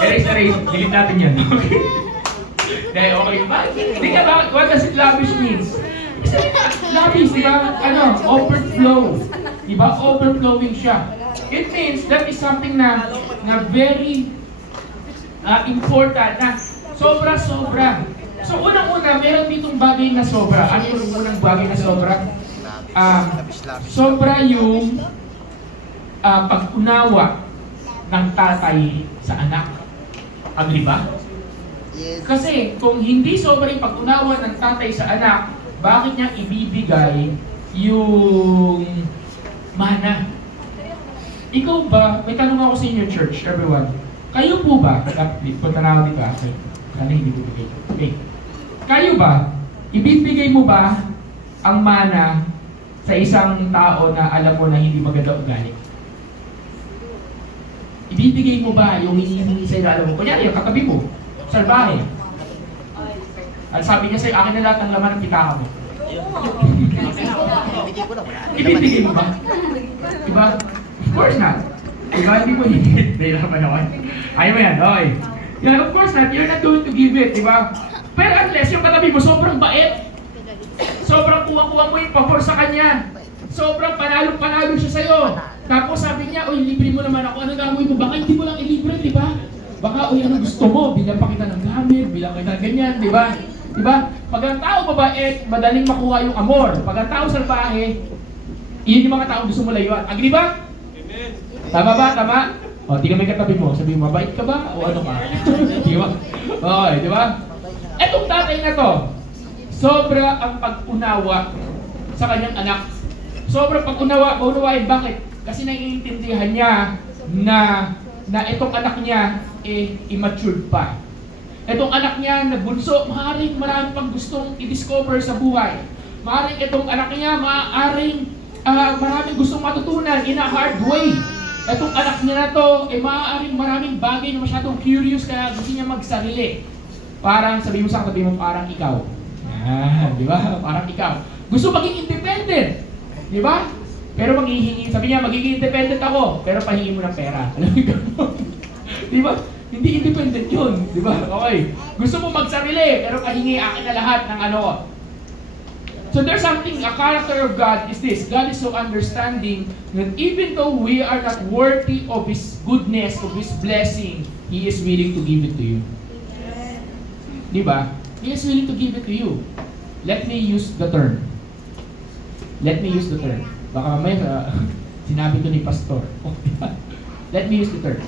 Erase. Delete natin yan. Okay. Hindi, okay. Hindi ka ba, what does it lavish means? Lavish, di ba? Overflow. Di ba? Overflowing siya. It means that is something na very important, na sobra-sobra. So, unang-una, meron ditong bagay na sobra. Ano yung unang bagay na sobra? Sobra yung pag-unawa ng tatay sa anak. Agree ba? Kasi kung hindi sobra yung pag-unawa ng tatay sa anak, bakit niya ibibigay yung mana? Ikaw ba, may tanong ako sa inyo, church, everyone. Kayo po ba, punta na ako dito, okay. Sana hindi ko bigay. Okay. Kayo ba, ibibigay mo ba ang mana sa isang tao na alam mo na hindi maganda ugali? Ibibigay mo ba yung hinihingi sa'yo na alam mo? Kunyari, yung katabi mo, salbahe. At sabi niya sa'yo, akin na lahat ng laman ng pitaka mo. Ibibigay mo ba? Diba? Of course not. Diba? Hindi mo hihirapan ako. Ayaw mo yan, okay. Yeah, of course not. You're not going to give it, diba? Pero unless yung katabi mo sobrang bait, sobrang kuha-kuha mo yung pabor sa kanya, sobrang panalo-panalo siya sa'yo. Tapos sabi niya, oy, libre mo naman ako. Anong gagawin mo? Baka hindi mo lang ilibre, diba? Baka, oy, ano gusto mo? Bilang pa kita ng gamit, bilang kita ng ganyan, diba? Diba? Pag ang tao mabait, madaling makuha yung amor. Pag ang tao salbahe, yun yung mga tao gusto mo layuan. Agree ba? Amen. Tama ba? Tama? O, tingnan mo yung katabi mo. Sabi mo, mabait ka ba? O ano ka? Diba? Okay, diba? Etong tatay na to, sobra ang pag-unawa sa kanyang anak. Sobra pag-unawain. Bakit? Kasi naiintindihan niya na itong anak niya immature pa. Itong anak niya na bunso, maaaring marami pang gustong i-discover sa buhay. Maaaring itong anak niya, maraming gustong matutunan in a hard way. Itong anak niya na to, maaaring maraming bagay na masyadong curious kaya gusto niya magsarili. Parang sabi mo sa katabi mo, parang ikaw. Di ba? Parang ikaw. Gusto maging independent. Di ba? Pero sabi niya, magiging independent ako, pero pahingin mo ng pera. Alam mo gano'n? Di ba? Hindi independent yun. Di ba? Okay. Gusto mo magsarili, pero pahingi akin na lahat ng ano. So there's something, a character of God is this. God is so understanding that even though we are not worthy of His goodness, of His blessing, He is willing to give it to you. Di ba? He is willing to give it to you. Let me use the term. Let me use the term. Baka mamaya sinabi to ni Pastor. Let me use the term.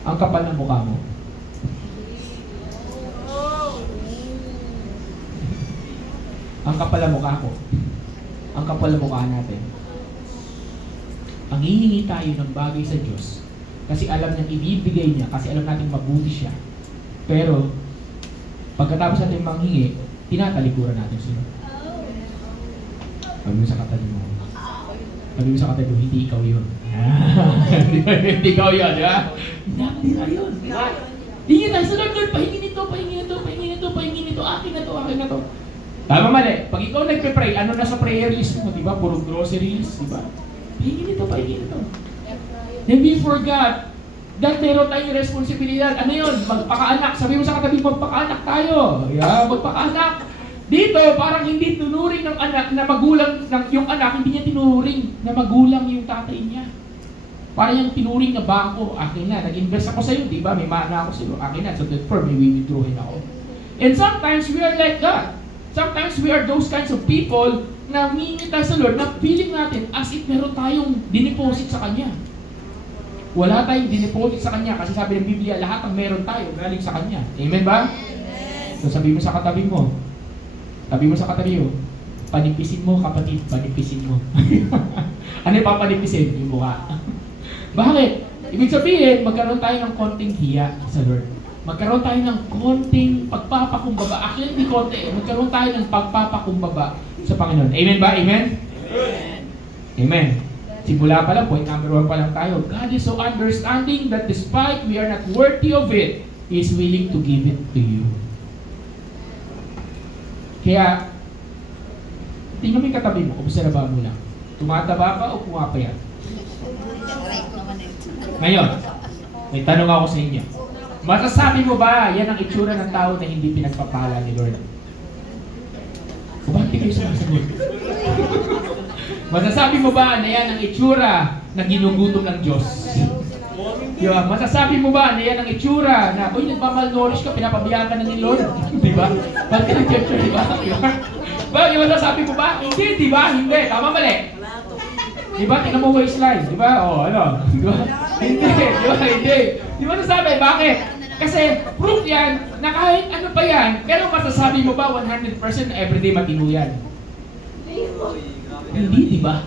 Ang kapal ng mukha mo. Ang kapal ng mukha ko. Ang kapal ng mukha natin. Ang hihingi tayo ng bagay sa Diyos kasi alam niyang ibibigay niya, kasi alam natin mabuti siya. Pero pagkatapos natin manghingi, tinatalikuran natin sila. Sabi mo sa katabi mo. Sabi mo sa katabi mo, hindi ikaw yun. Hindi ikaw yun, di ba? Hindi na yun. Hindi tayo sa Lord, pahingi nito, pahingi nito, pahingi nito, pahingi nito, akin na to, akin na to. Tama mali. Pag ikaw nagpe-pray, ano na sa prayer list mo, di ba? Puro grocery list, di ba? Pahingi nito, pahingi nito. Then we forgot that meron tayong responsibilidad. Ano yun? Magpakaanak. Sabi mo sa katabi, magpakaanak tayo. Yeah, magpakaanak. Dito, parang hindi tunuring ng anak na magulang ng yung anak, hindi niya tinuring na magulang yung tatay niya. Parang yung tinuring na bangko, akin na, nag-invest ako sa'yo, di ba? May mana ako sa'yo, akin na. So therefore, may withdrawin ako. And sometimes, we are like that. Sometimes, we are those kinds of people na humingi tayo sa Lord, na feeling natin as if meron tayong dineposit sa Kanya. Wala tayong dineposit sa Kanya kasi sabi ng Biblia, lahat ang meron tayo galing sa Kanya. Amen ba? So sabi mo sa katabi mo, panipisin mo kapatid, panipisin mo. Ano yung papanipisin? Yung mukha. Bakit? Ibig sabihin, magkaroon tayo ng konting hiya sa Lord. Magkaroon tayo ng konting pagpapakumbaba. Actually, hindi konti. Magkaroon tayo ng pagpapakumbaba sa Panginoon. Amen ba? Amen? Amen. Amen. Simula pa lang, point number 1 pa lang tayo. God is so understanding that despite we are not worthy of it, He is willing to give it to you. Kaya, tingnan mo yung katabi mo, obserba mo lang. Tumataba ka o pumapayat? Ngayon, may tanong ako sa inyo. Masasabi mo ba yan ang itsura ng tao na hindi pinagpapala ni Lord? O bakit kayo sumasagot? Masasabi mo ba na yan ang itsura na ginugutom ng Diyos? Diba? Masasabi mo ba na yan ang itsura na, uy, nagmamalnourish ka, pinapabayaan ka na ni Lord? Diba? Bakit ka nag-capture, diba? Bakit masasabi mo ba? Hindi, diba? Hindi. Tama mali. Diba? Tingnan mo waistline. Diba? O, ano? Diba? Hindi. Diba? Hindi. Diba nasabi? Bakit? Kasi proof yan na kahit ano pa yan, pero masasabi mo ba 100% na everyday matino yan? Hindi, diba?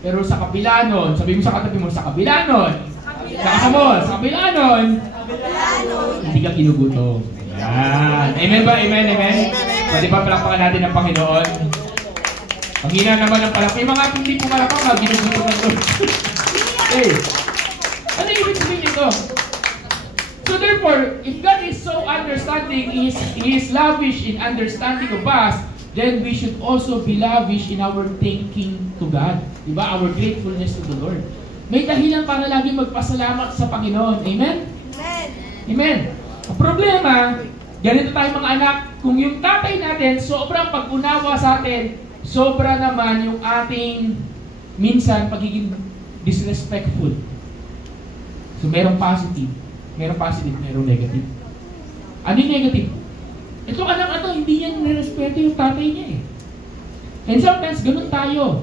Pero sa kabila nun, sabi mo sa katabi mo, sa kabila nun, sa kabila nun, hindi ka kinugutom. Yan. Amen ba? Amen, amen? Pwede ba palakpakan natin ang Panginoon? Panghina naman ang palakpakan. Yung mga hindi pumalakpak, ginugutom ng Lord. Hey, ano yung ibig sabihin nito? So therefore, if God is so understanding, He is lavish in understanding of us, then we should also be lavish in our thanking to God. Diba? Our gratefulness to the Lord. May dahilan para lagi magpasalamat sa Panginoon. Amen? Amen. Amen. Ang problema, ganito tayo mga anak, kung yung tatay natin sobrang pag-unawa sa atin, sobra naman yung ating minsan pagiging disrespectful. So merong positive, merong negative. Ano yung negative? Ito anak hindi yan nirespeto yung tatay niya eh. And sometimes ganun tayo.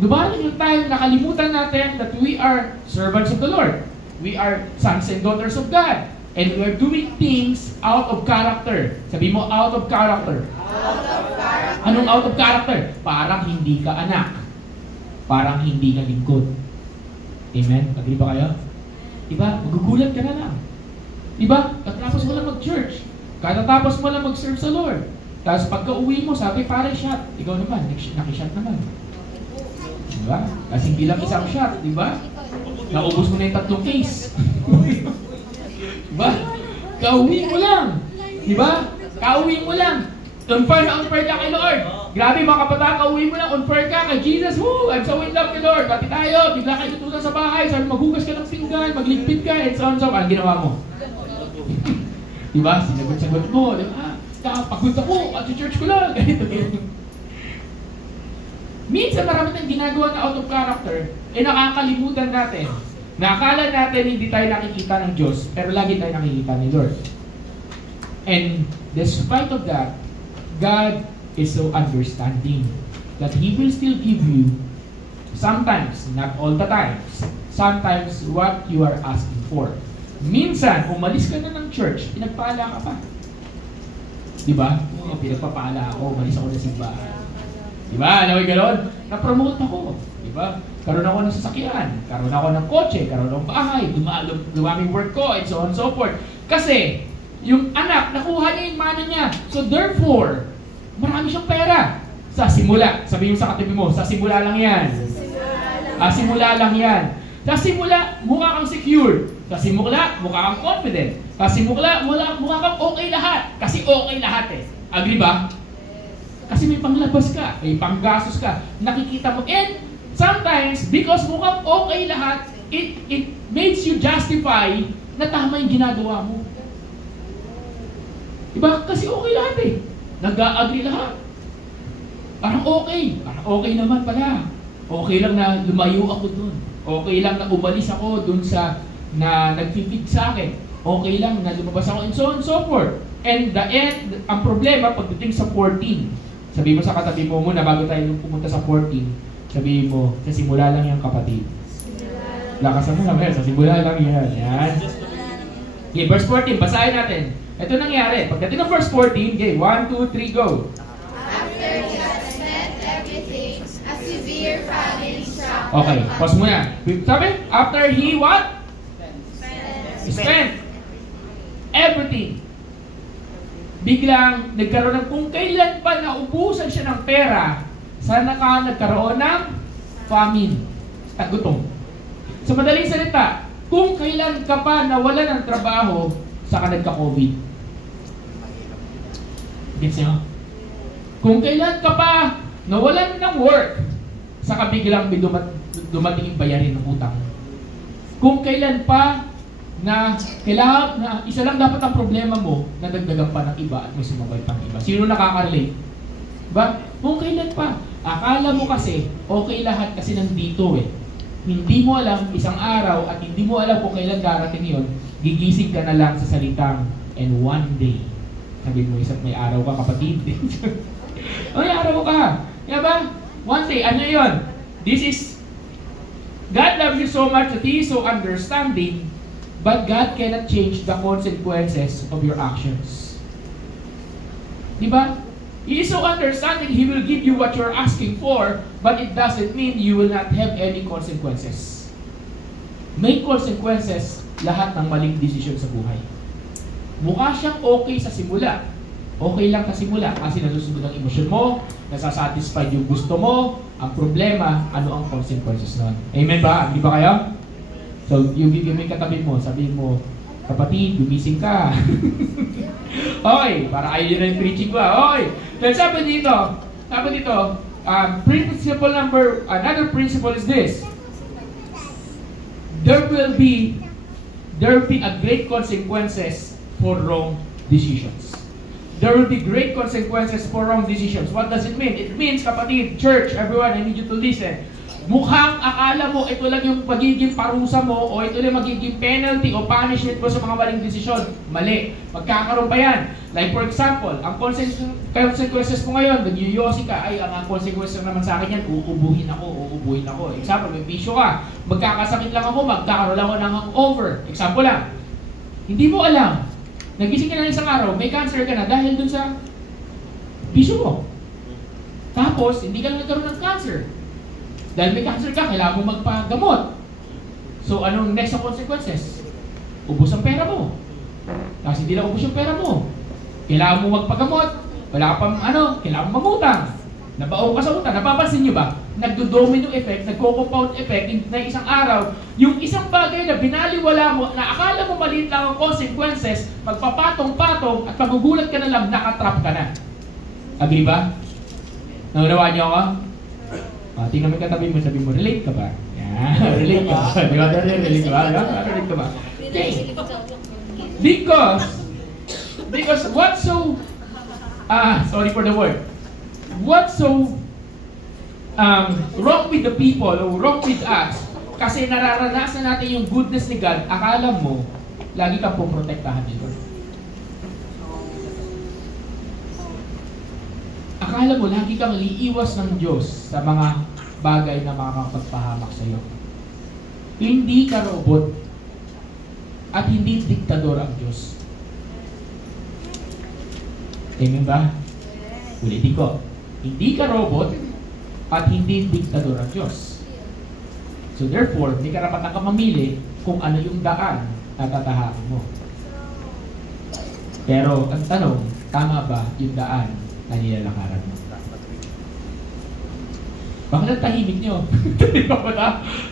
Dumating yung tayo, nakalimutan natin that we are servants of the Lord. We are sons and daughters of God. And we are doing things out of character. Sabi mo, out of character. Out of character. Anong out of character? Parang hindi ka anak. Parang hindi ka lingkod. Amen? Agree ba kayo? Diba? Magugulat ka na lang. Diba? Katapos mo lang mag-church. Katapos mo lang mag-serve sa Lord. Tapos pagka uwi mo, sabi, pare shot. Ikaw naman, nakishot naman. Diba? Kasi hindi lang isang shot, diba? Naubos mo na yung 3 case. Diba? Kauwi mo lang. Diba? Kauwi mo lang. On fire ka kay Lord. Grabe mga kabataan, kauwi mo lang, on fire ka kay Jesus. Woo! I'm so in love kay Lord. Pati tayo, bigla kayo tutunan sa bahay. Sabi, maghugas ka ng pinggan, magligpit ka, and so on, so on. Ano ginawa mo? Diba? Sinagot-sagot mo. Diba? Pagod ako, at church ko lang. Ganito, ganito. Minsan marami tayong ginagawa na out of character, nakakalimutan natin. Nakakala natin hindi tayo nakikita ng Diyos, pero lagi tayo nakikita ni Lord. And despite of that, God is so understanding that He will still give you sometimes, not all the times, sometimes what you are asking for. Minsan, umalis ka na ng church, pinagpala ka pa. Diba? Pinagpapala ako, umalis ako ng simbahan. Diba? Alam mo yung gano'n? Na-promote ako. Diba? Karoon ako ng sasakyan, karoon ako ng kotse, karoon ng bahay, dumaming work ko, and so on and so forth. Kasi, yung anak, nakuha niya yung mana niya. So therefore, marami siyang pera. Sa simula, sabihin mo sa katabi mo, sa simula lang yan. Simula lang yan. Sa simula, mukha kang secure. Sa simula, mukha kang confident. Sa simula, mukha kang okay lahat. Kasi okay lahat eh. Agree ba? Kasi may panglabas ka, may panggastos ka, nakikita mo. And sometimes, because mukhang okay lahat, it makes you justify na tama yung ginagawa mo. Diba? Kasi okay lahat eh. Nag-a-agree lahat. Parang okay naman pala. Okay lang na lumayo ako dun. Okay lang na umalis ako dun sa na nag-feed sa akin. Okay lang na lumabas ako and so on and so forth. And the end, ang problema pagdating sa 14. Sabi mo sa katabi mo muna bago tayo pumunta sa 14. Sabi mo, sa simula lang yan kapatid. Lakasan mo naman, sa simula lang yan. Yan. Okay, verse 14, basahin natin. Ito nangyari. Pagdating ng verse 14, okay, 1, 2, 3, go. After he had spent everything, a severe famine struck. Okay, pause muna. Sabi, after he what? Spent everything. Biglang nagkaroon ng kung kailan pa naubusan siya ng pera, sana ka nagkaroon ng famine. Gutom. Sa madaling salita, kung kailan ka pa nawala ng trabaho, saka nagka-COVID. Gets nyo? Kung kailan ka pa nawalan ng work, saka biglang may dumating yung bayarin ng utang. Kung kailan pa na kailangan na isa lang dapat ang problema mo, nadagdagan pa ng iba at may sumabay pang iba. Sino nakaka-relate? Diba? Kung kailan pa, akala mo kasi okay lahat kasi nandito eh. Hindi mo alam isang araw at hindi mo alam kung kailan darating yon, gigising ka na lang sa salitang and one day. Sabi mo, isa't may araw ka, kapatid. May araw ka. Diba? One day, ano yon? This is, God loves you so much that He is so understanding, but God cannot change the consequences of your actions. Diba? He is so understanding, He will give you what you're asking for, but it doesn't mean you will not have any consequences. May consequences lahat ng maling desisyon sa buhay. Mukha siyang okay sa simula. Okay lang sa simula kasi nasusunod ang emosyon mo, nasasatisfied yung gusto mo. Ang problema, ano ang consequences nun? Amen ba? Di ba kayo? So, yung katabi mo, sabihin mo, kapatid, gumising ka. Okay, para ayaw na yung preaching ko. Okay, then sabi dito, another principle is this. There will be a great consequences for wrong decisions. There will be great consequences for wrong decisions. What does it mean? It means, kapatid, church, everyone, I need you to listen. Mukhang akala mo ito lang yung magiging parusa mo o ito lang magiging penalty o punishment mo sa mga maling desisyon. Mali. Magkakaroon pa yan. Like for example, ang consequences mo ngayon, nag-yoyosi ka, ay ang consequences naman sa akin yan, uubuhin ako. Example, may bisyo ka, magkakasakit lang ako, magkakaroon lang ako ng hangover. Example lang. Hindi mo alam. Nagising ka na isang araw, may cancer ka na dahil dun sa bisyo mo. Tapos, hindi ka lang nagkaroon ng cancer. Dahil may cancer ka, kailangan mo magpagamot. So, anong next na consequences? Ubus ang pera mo. Kasi hindi lang ubus yung pera mo. Kailangan mo magpagamot. Wala ka pang kailangan mo mamutang. Nabaong ka sa utang. Napapansin nyo ba? Nagdo-domino effect, nagko-compound effect na isang araw. Yung isang bagay na binaliwala mo, na akala mo maliit lang ang consequences, magpapatong-patong at magugulat ka na lang, nakatrap ka na. Agree ba? Naunawaan niyo ako? Tingnan mo yung katabi mo, sabi mo, relate ka ba? Yeah, relate ka ba? Di ba? Relate ka ba? Relate ka ba? Okay. Because what's so, sorry for the word, what's so wrong with the people or wrong with us, kasi nararanasan natin yung goodness ni God, akala mo, lagi kang puprotektahan ni Lord. Akala mo, lagi kang liiwas ng Diyos sa mga bagay na makakapagpahamak sa iyo. Hindi ka robot at hindi diktador ang Diyos. Amen ba? Ulitin ko. Hindi ka robot at hindi diktador ang Diyos. So therefore, may karapatan ka mamili kung ano yung daan na tatahakin mo. Pero ang tanong, tama ba yung daan na nilalakaran mo? Bakit ang tahimik nyo?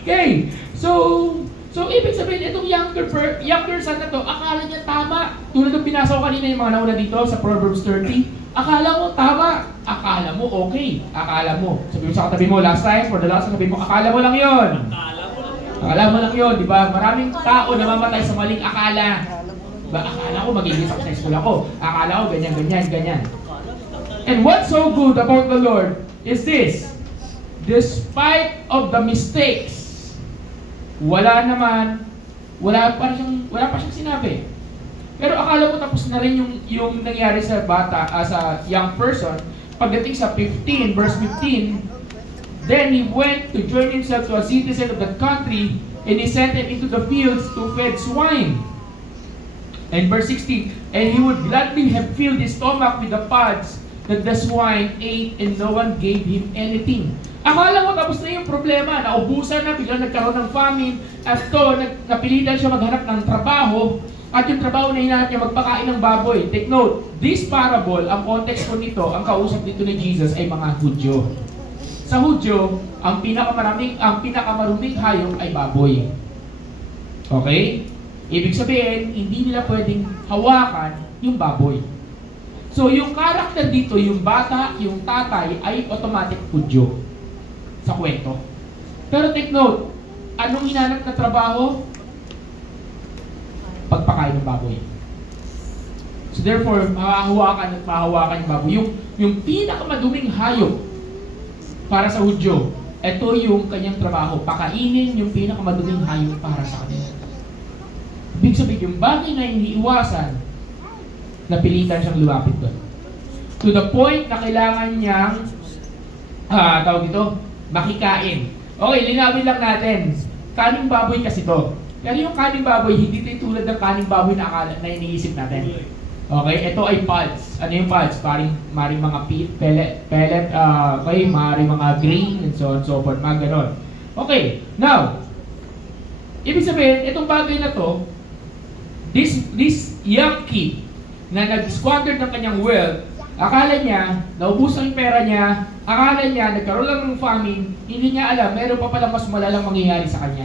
Okay, so ibig sabihin, itong younger son na to, akala niya tama. Tulad ng binasa ko kanina yung mga nauna dito sa Proverbs 30, akala mo tama, akala mo okay, akala mo. Sabi mo sa katabi mo, last time, for the last time, sabi mo, akala mo lang yun. Akala mo lang yun, di ba? Maraming tao namamatay sa maling akala. Diba? Akala ko magiging successful ako. Akala ko ganyan. And what's so good about the Lord is this. Despite of the mistakes, wala pa siyang sinabi. Pero akala mo tapos na rin yung nangyari sa bata, sa young person. Pagdating sa 15, verse 15, then he went to join himself to a citizen of that country, and he sent him into the fields to feed swine. And verse 16, and he would gladly have filled his stomach with the pods that the swine ate, and no one gave him anything. Akala mo tapos na yung problema, naubusan na, biglang nagkaroon ng famine, at napilitan siya maghanap ng trabaho, at yung trabaho na hinahanap niya magpakain ng baboy. Take note, this parable, ang context ko nito, ang kausap dito ni Jesus ay mga Hudyo. Sa Hudyo, ang pinakamaruming hayop ay baboy. Okay? Ibig sabihin, hindi nila pwedeng hawakan yung baboy. So yung character dito, yung bata, yung tatay, ay automatic Hudyo sa kwento. Pero take note, anong hinanap na trabaho? Pagpakain ng baboy. So therefore, mahahawakan at mahahawakan yung baboy. Yung pinakamaduming hayop para sa Hudyo, ito yung kanyang trabaho, pakainin yung pinakamaduming hayop para sa kanila. Ibig sabihin, yung bagay na iniiwasan, napilitan siyang lumapit doon. To the point na kailangan niyang, tawag dito, makikain. Okay, linawin lang natin. Kaning baboy kasi to. Pero yung kaning baboy, hindi ito tulad ng kaning baboy na iniisip natin. Okay, ito ay pods. Ano yung pods? Maring mga pellet, okay, maring mga grain, and so on, so forth, mga ganon. Okay, now, ibig sabihin, itong bagay na to, this young kid na nag-squander ng kanyang wealth, akala niya, naubusan yung pera niya, akala niya, nagkaroon lang ng famine, hindi niya alam, meron pa pala mas malalang mangyayari sa kanya.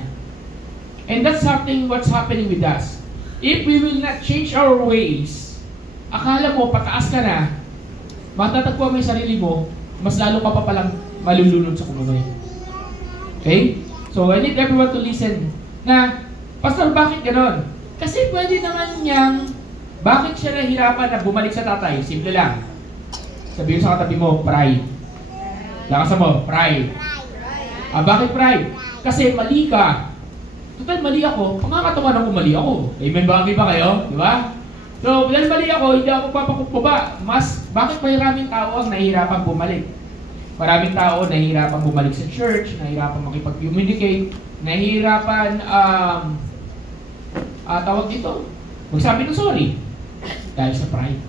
And that's what's happening with us. If we will not change our ways, akala mo, pataas ka na, matatagpuan mo yung sarili mo, mas lalo ka pa palang malulunod sa kumunoy. Okay? So, I need everyone to listen na, Pastor, bakit ganon? Kasi pwede naman niyang, bakit siya nahihirapan na bumalik sa tatay? Simple lang. Sabihin sa katabi mo, pride. Lakasan mo, pride. Bakit pride? Kasi mali ka. Total, mali ako. Pangakatawa na kung mali ako. Amen, bagay ba kayo? Di ba? So, dahil mali ako, hindi ako papakupaba. Bakit maraming tao ang nahihirapan bumalik? Maraming tao nahihirapan bumalik sa church, nahihirapan makipag-communicate, nahihirapan, tawag dito, magsabi ng sorry. Dahil sa pride.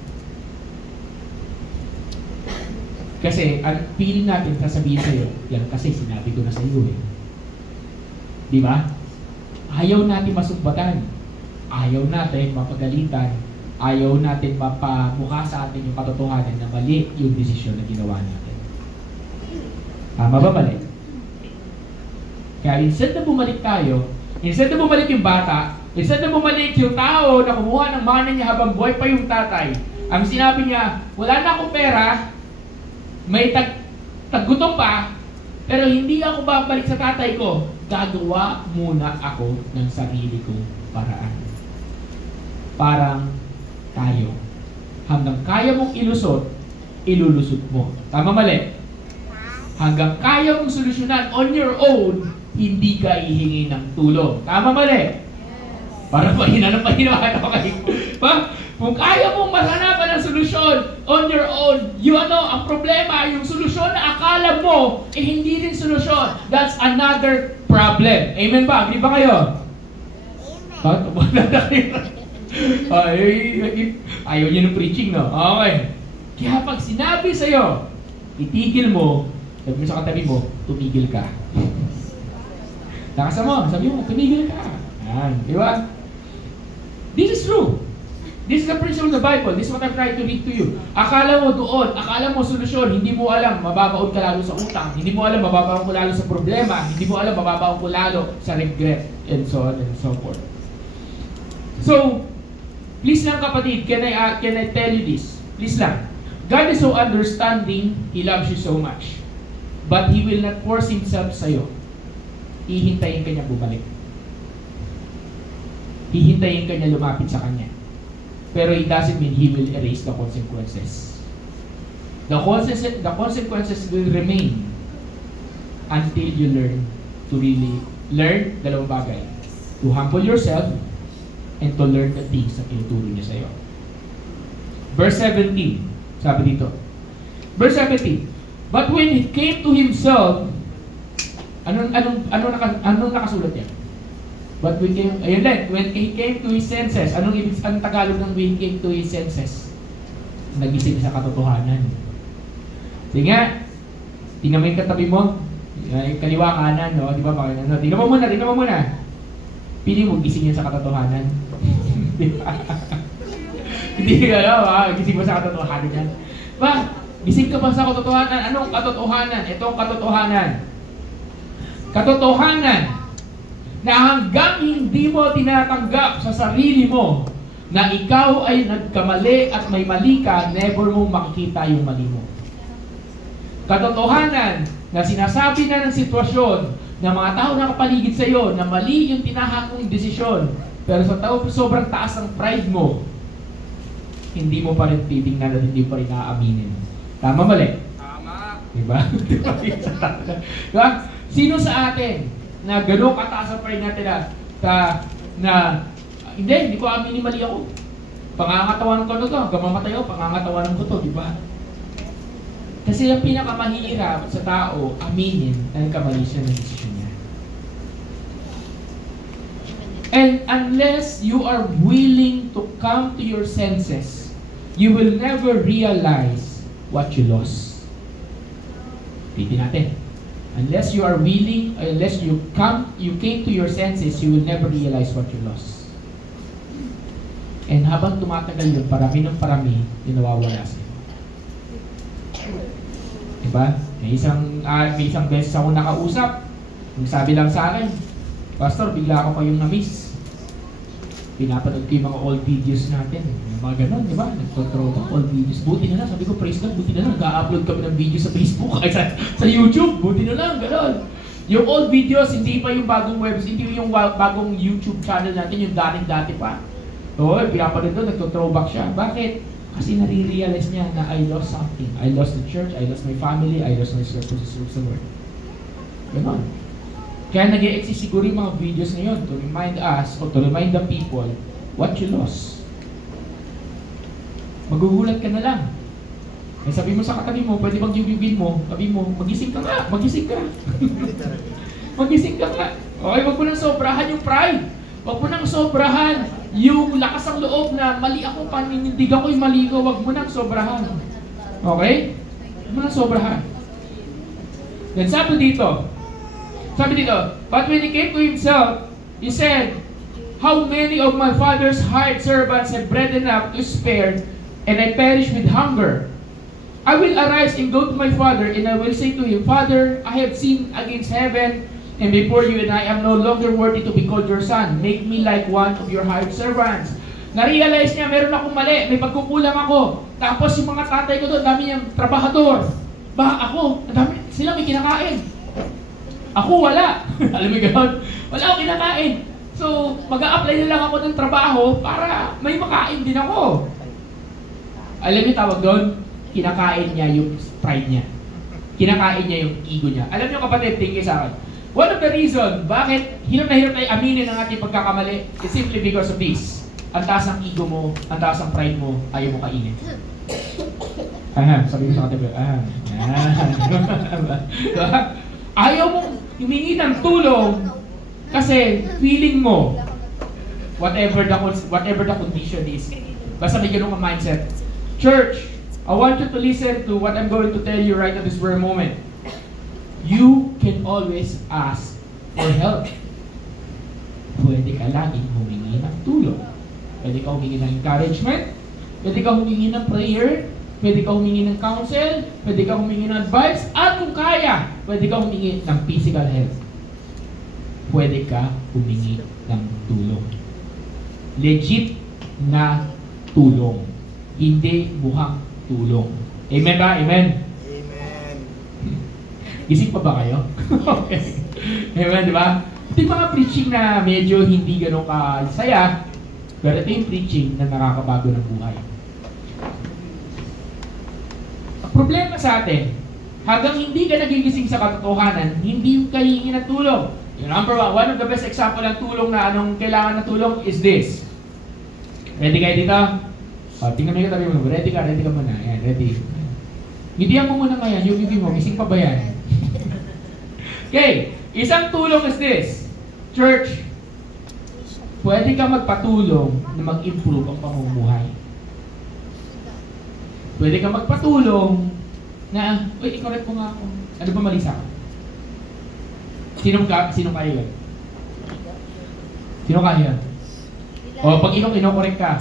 Kasi, ang feeling natin, sasabihin sa'yo, yan kasi sinabi ko na sa'yo eh. Di ba? Ayaw natin masumbatan. Ayaw natin mapagalitan. Ayaw natin mapamukha sa atin yung katotohanan na mali yung desisyon na ginawa natin. Tama ba mali? Kaya instead na bumalik tayo, instead na bumalik yung bata, instead na bumalik yung tao na kumuha ng mana niya habang buhay pa yung tatay, ang sinabi niya, wala na akong pera, may taggutom pa, pero hindi ako babalik sa tatay ko. Gagawa muna ako ng sarili kong paraan. Parang tayo. Hanggang kaya mong ilusot, ilulusot mo. Tama mali? Hanggang kaya mong solusyonan on your own, hindi ka ihingi ng tulong. Tama mali? Parang mahina ako kayo. Kung kaya mong mahanapan ng solusyon on your own, ang problema, yung solusyon na akala mo, hindi rin solusyon. That's another problem. Amen ba? Agree ba kayo? Amen. Ayaw niyo ng preaching, no? Okay. Kaya pag sinabi sa'yo, itigil mo, sabi mo sa katabi mo, tumigil ka. Nakasa mo, sabi mo, tumigil ka. Yan, di ba? This is true. This is the principle of the Bible. This is what I'm trying to read to you. Akala mo doon, akala mo solusyon, hindi mo alam, mababaon ka lalo sa utang. Hindi mo alam, mababaon ko lalo sa problema. Hindi mo alam, mababaon ko lalo sa regret. And so on and so forth. So, please lang kapatid, can I tell you this? Please lang. God is so understanding, He loves you so much. But He will not force Himself sa'yo. Hihintayin ka niya bumalik. Hihintayin ka niya lumapit sa Kanya. Pero it doesn't mean He will erase the consequences. The consequences will remain until you learn to really learn dalawang bagay. To humble yourself and to learn the things na tinuturo niya sa'yo. Verse 17, sabi dito. Verse 17, but when He came to Himself, anong nakasulat yan? But when He came to His senses, anong Tagalog ng when He came to His senses? Nagising sa katotohanan. Sige nga, tingnan mo yung katabi mo, kaliwa kanan, no? Di ba? Tingnan mo muna. Pili mo, gising yan sa katotohanan. Hindi ka, gising mo sa katotohanan yan. Ba, gising ka ba sa katotohanan? Anong katotohanan? Itong katotohanan. Katotohanan na hanggang hindi mo tinatanggap sa sarili mo na ikaw ay nagkamali at may mali ka, never mong makikita yung mali mo. Katotohanan na sinasabi na ng sitwasyon ng mga tao na kapaligid sa iyo na mali yung tinahak mong desisyon, pero sa tao sobrang taas ang pride mo, hindi mo pa rin titingnan at hindi pa rin naaaminin. Tama mali? Tama. Diba? Diba? Sino sa atin na gano'ng kataas ang pride natin na hindi ko aminin mali ako. Pangangatawanan ko na to, gamamatay ako, pangangatawanan ko to, di ba? Kasi ang pinakamahirap sa tao, aminin na nagkamali siya ng desisyon niya. And unless you are willing to come to your senses, you will never realize what you lost. Titin natin. Unless you are willing, unless you came to your senses, you will never realize what you lost. And habang tumatagal yun, parami ng parami, yung nawawala sa'yo. Diba? May isang beses ako nakausap, sabi lang sa akin, Pastor, bigla ako kayong na-miss. Pinapanood ko yung mga old videos natin. Yung mga ganon, diba? Nagtotropa, old videos. Buti na lang, sabi ko, praise God, buti na lang. Nag-upload kami ng video sa Facebook, ay sa YouTube, buti na lang, ganon. Yung old videos, hindi pa yung bagong webs, hindi yung bagong YouTube channel natin, yung dating-dati pa. Oo, pinapanood doon, nagto-throwback siya. Bakit? Kasi nare-realize niya na I lost something. I lost the church, I lost my family, I lost my service to the Lord. Ganon. Kaya nag-e-exist siguro yung mga videos ngayon to remind us or to remind the people what you lost. Magugulat ka na lang. May sabi mo sa katabi mo, pwede bang yugin mo, sabi mo, magising ka nga, magising ka. Magising ka nga. Okay, wag mo nang sobrahan yung pride. Wag mo nang sobrahan yung lakas ng loob na mali ako, paninindig ako yung mali ko, wag mo nang sobrahan. Okay? Wag mo nang sobrahan. Then sabi dito, but when he came to himself, he said, how many of my father's hired servants have bread enough to spare, and I perish with hunger? I will arise and go to my father, and I will say to him, Father, I have sinned against heaven and before you, and I am no longer worthy to be called your son. Make me like one of your hired servants. Na-realize niya, meron akong mali, may pagkukulang ako. Tapos yung mga tatay ko doon, dami niyang trabahador. Ako, sila may kinakain. Ako wala. Alam mo gano'n? Wala akong kinakain. So, mag-a-apply na lang ako ng trabaho para may makain din ako. Alam niyo tawag doon? Kinakain niya yung pride niya. Kinakain niya yung ego niya. Alam niyo kapatid, tingin sa akin. One of the reason bakit hirap na hirap tayo aminin ang ating pagkakamali is simply because of this. Ang taas ng ego mo, ang taas ng pride mo, ayaw mo kainin. Sabi ko sa katabi, ayaw mo humingi ng tulong kasi feeling mo whatever the condition is. Basta may ganun ka mindset. Church, I want you to listen to what I'm going to tell you right at this very moment. You can always ask for help. Pwede ka laging humingi ng tulong. Pwede ka humingi ng encouragement. Pwede ka humingi ng prayer. Pwede ka humingi ng counsel. Pwede ka humingi ng advice. At kung kaya, pwede ka humingi ng physical health. Pwede ka humingi ng tulong. Legit na tulong. Hindi buhang tulong. Amen ba? Amen? Gising pa ba kayo? Okay. Amen, di ba? Ito yung mga preaching na medyo hindi ganun kasaya, pero ito yung preaching na nakakabago ng buhay. Ang problema sa atin, hanggang hindi ka nagigising sa katotohanan, hindi ka hihingi ng tulong. Yung number one of the best example ng tulong na anong kailangan ng tulong is this. Ready kayo dito? Tingnan mo yung katabi mo. Ready ka muna. Ayan, ready. Hindihan mo muna ngayon, yung mo, gising pa ba yan? Okay, isang tulong is this. Church, pwede ka magpatulong na mag-improve ang pamumuhay. Pwede ka magpatulong na, i-correct mo nga ako. Ano ba mali sa akin? Sino kaya yun? Sino kaya? O, pag ino-correct ka,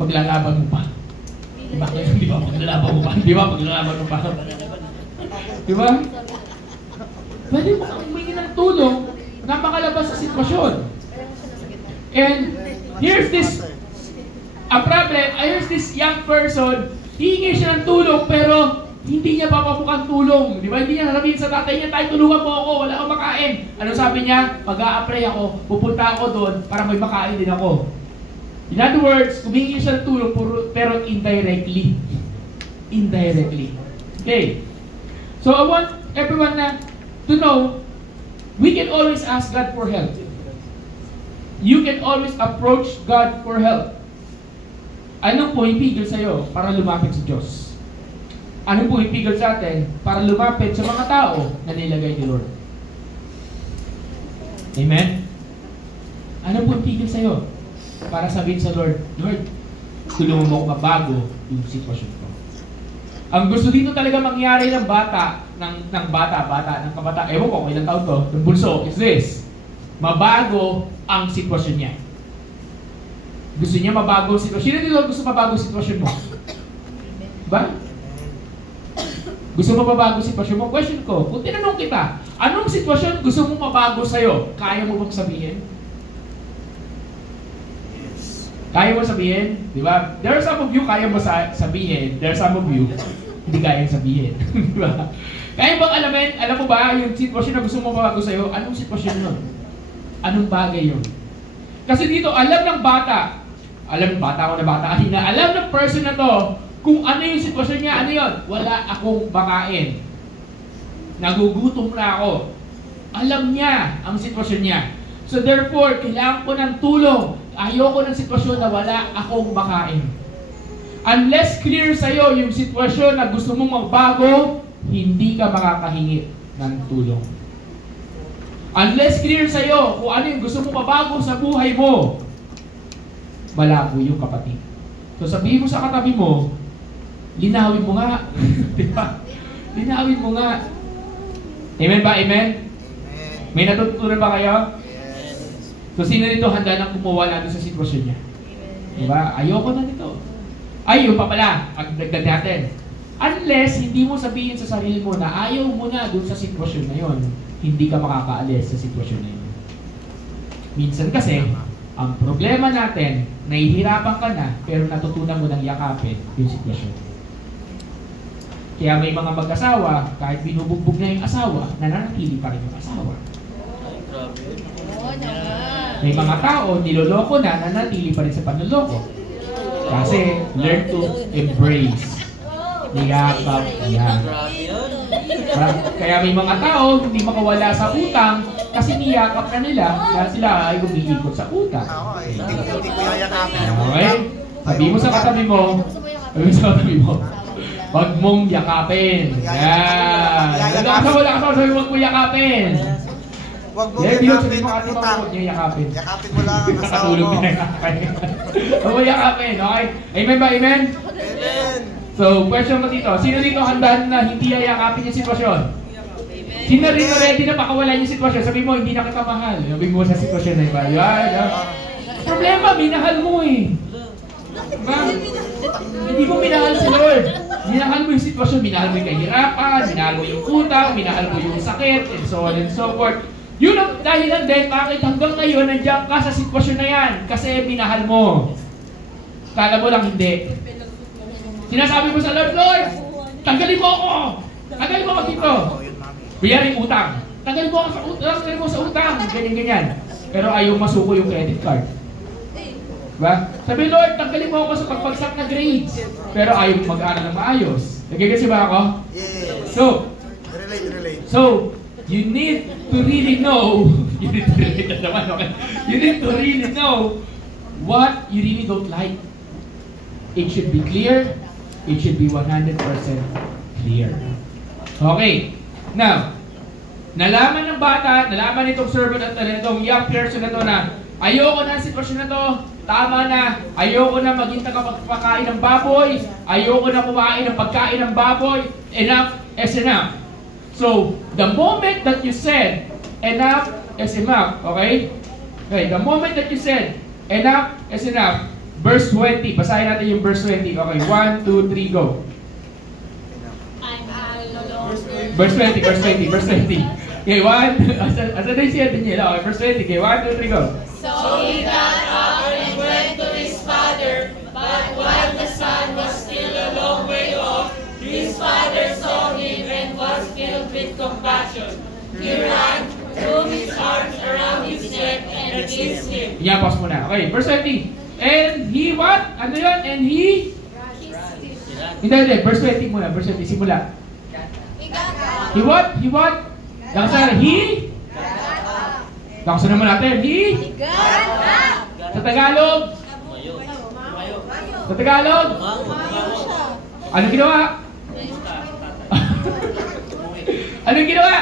paglalaban mo pa. Di ba paglalaban mo pa? Di ba? Pwede mo kang humingi ng tulong na makalabas sa sitwasyon. And Here's this, here's this young person, hihingi siya ng tulong, pero hindi niya papapukang tulong. Di ba? Hindi niya sasabihin sa tatay niya, "Tay, tulungan mo ako, wala akong makain." Ano sabi niya? "Mag-a-apply ako, pupunta ako doon para may makain din ako." In other words, humingi siya ng tulong, pero indirectly. Indirectly. Okay. So I want everyone to know, we can always ask God for help. You can always approach God for help. Anong pumipigil sa'yo para lumapit sa Diyos? Anong pumipigil sa atin para lumapit sa mga tao na nilagay ni Lord? Amen? Anong pumipigil sa'yo para sabihin sa Lord, "Lord, tulungan mo ako mabago yung sitwasyon ko"? Ang gusto dito talaga mangyari ng bata, ng kabata, ewan ko kung ilang taon to, ng bunso, is this: mabago ang sitwasyon niya. Gusto niya mabago ang sitwasyon. Sino dito gusto mabago ang sitwasyon mo? Ba? Gusto mo mabago ang sitwasyon mo? Question ko, kung tinanong kita, anong sitwasyon gusto mo mabago sa'yo? Kaya mo bang sabihin? Kaya mo sabihin? Di ba? There are some of you kaya mo sabihin. There are some of you hindi kayang sabihin. Di ba? Kaya bang alamin? Alam mo ba yung sitwasyon na gusto mo mabago sa'yo? Anong sitwasyon yun? Anong bagay yun? Kasi dito, alam ng bata kanina, alam ng person na to kung ano yung sitwasyon niya, ano yun? Wala akong makain. Nagugutom na ako. Alam niya ang sitwasyon niya. So therefore, kailangan ko ng tulong. Ayoko ng sitwasyon na wala akong makain. Unless clear sa'yo yung sitwasyon na gusto mong magbago, hindi ka makakahingi ng tulong. Unless clear sa'yo kung ano yung gusto mong mabago sa buhay mo, malabo yung kapatid. So sabihin mo sa katabi mo, linawin mo nga. Diba? Linawin mo nga. Amen ba? Amen? May natutunan ba kayo? So sino dito handa nang kumuha natin sa sitwasyon niya? Diba? Ayoko na nito. Ay, yun pa pala, ang dagdag natin. Unless hindi mo sabihin sa sarili mo na ayaw mo na dun sa sitwasyon na yon, hindi ka makakaalis sa sitwasyon na yun. Minsan kasi, ang problema natin, nahihirapan ka na, pero natutunan mo nang yakapin yung sitwasyon. Kaya may mga mag-asawa, kahit binubugbog na yung asawa, nananatili pa rin yung asawa. May mga tao, niloloko na, nananatili pa rin sa panloloko. Kasi, learn to embrace. Niyakap yan. Kaya may mga tao, hindi makawala sa utang, kasi niyakap na nila, kaya sila ay umiikot sa utang. Okay? Sabi mo sa katabi mo, wag mong yakapin. Yan. Wala ka sabi, wag mo yakapin. Huwag mo yakapin ang utang. Yakapin. Yakapin mo lang ang asawa mo. Huwag mo yakapin, okay? Amen ba? Amen? Amen. So, question ko dito. Sino dito handa na hindi yakapin yung sitwasyon? Sino rin ready na makawalan yung sitwasyon? Sabi mo, hindi na kita mahal. Sabi mo sa sitwasyon na iba. Problema, minahal mo eh. Diba? Hindi mo minahal si Lord. Minahal mo yung sitwasyon. Minahal mo yung kahirapan, minahal mo yung utang, minahal mo yung sakit, and so on and so forth. Yun ang dahilan din bakit hanggang ngayon nandiyan ka sa sitwasyon na yan. Kasi minahal mo. Kala mo lang hindi. Sinasabi mo sa Lord, "Lord, tanggalin mo ako! Tanggalin mo ako dito!" Kuyaring utang. Tanggalin mo ako sa utang, tanggalin mo sa utang. Ganyan-ganyan. Pero ayaw masuko yung credit card. Diba? Sabi, "Lord, tanggalin mo ako sa pagpagsak na grades." Pero ayaw mag-aaral ng maayos. Nagigasi ba ako? Yes. Relate. So, you need to really know, you need to really know what you really don't like. It should be clear. It should be 100% clear. Okay. Now, nalaman ng bata, nalaman nitong servant at itong young person na to na ayoko na ang sitwasyon na to, tama na, ayoko na maging tagapagpakain ng baboy, ayoko na kumain ng pagkain ng baboy, enough is enough. So, the moment that you said, enough is enough, okay? Okay, the moment that you said, enough is enough, verse 20, basahin natin yung verse 20, okay, 1, 2, 3, go. Verse 20. Okay, 1, asa na yung siya din nila, okay, verse 20, okay, 1, 2, 3, go. So he got up and went Iyapas mo na. Okay, verse 20. And he what? Ano yun? And he? Hindi. Verse 20 muna. Verse 20. Simula. He what? He what? Lakasan. He? Lakasan naman natin. He? Sa Tagalog? Sa Tagalog? Anong ginawa? Anong ginawa?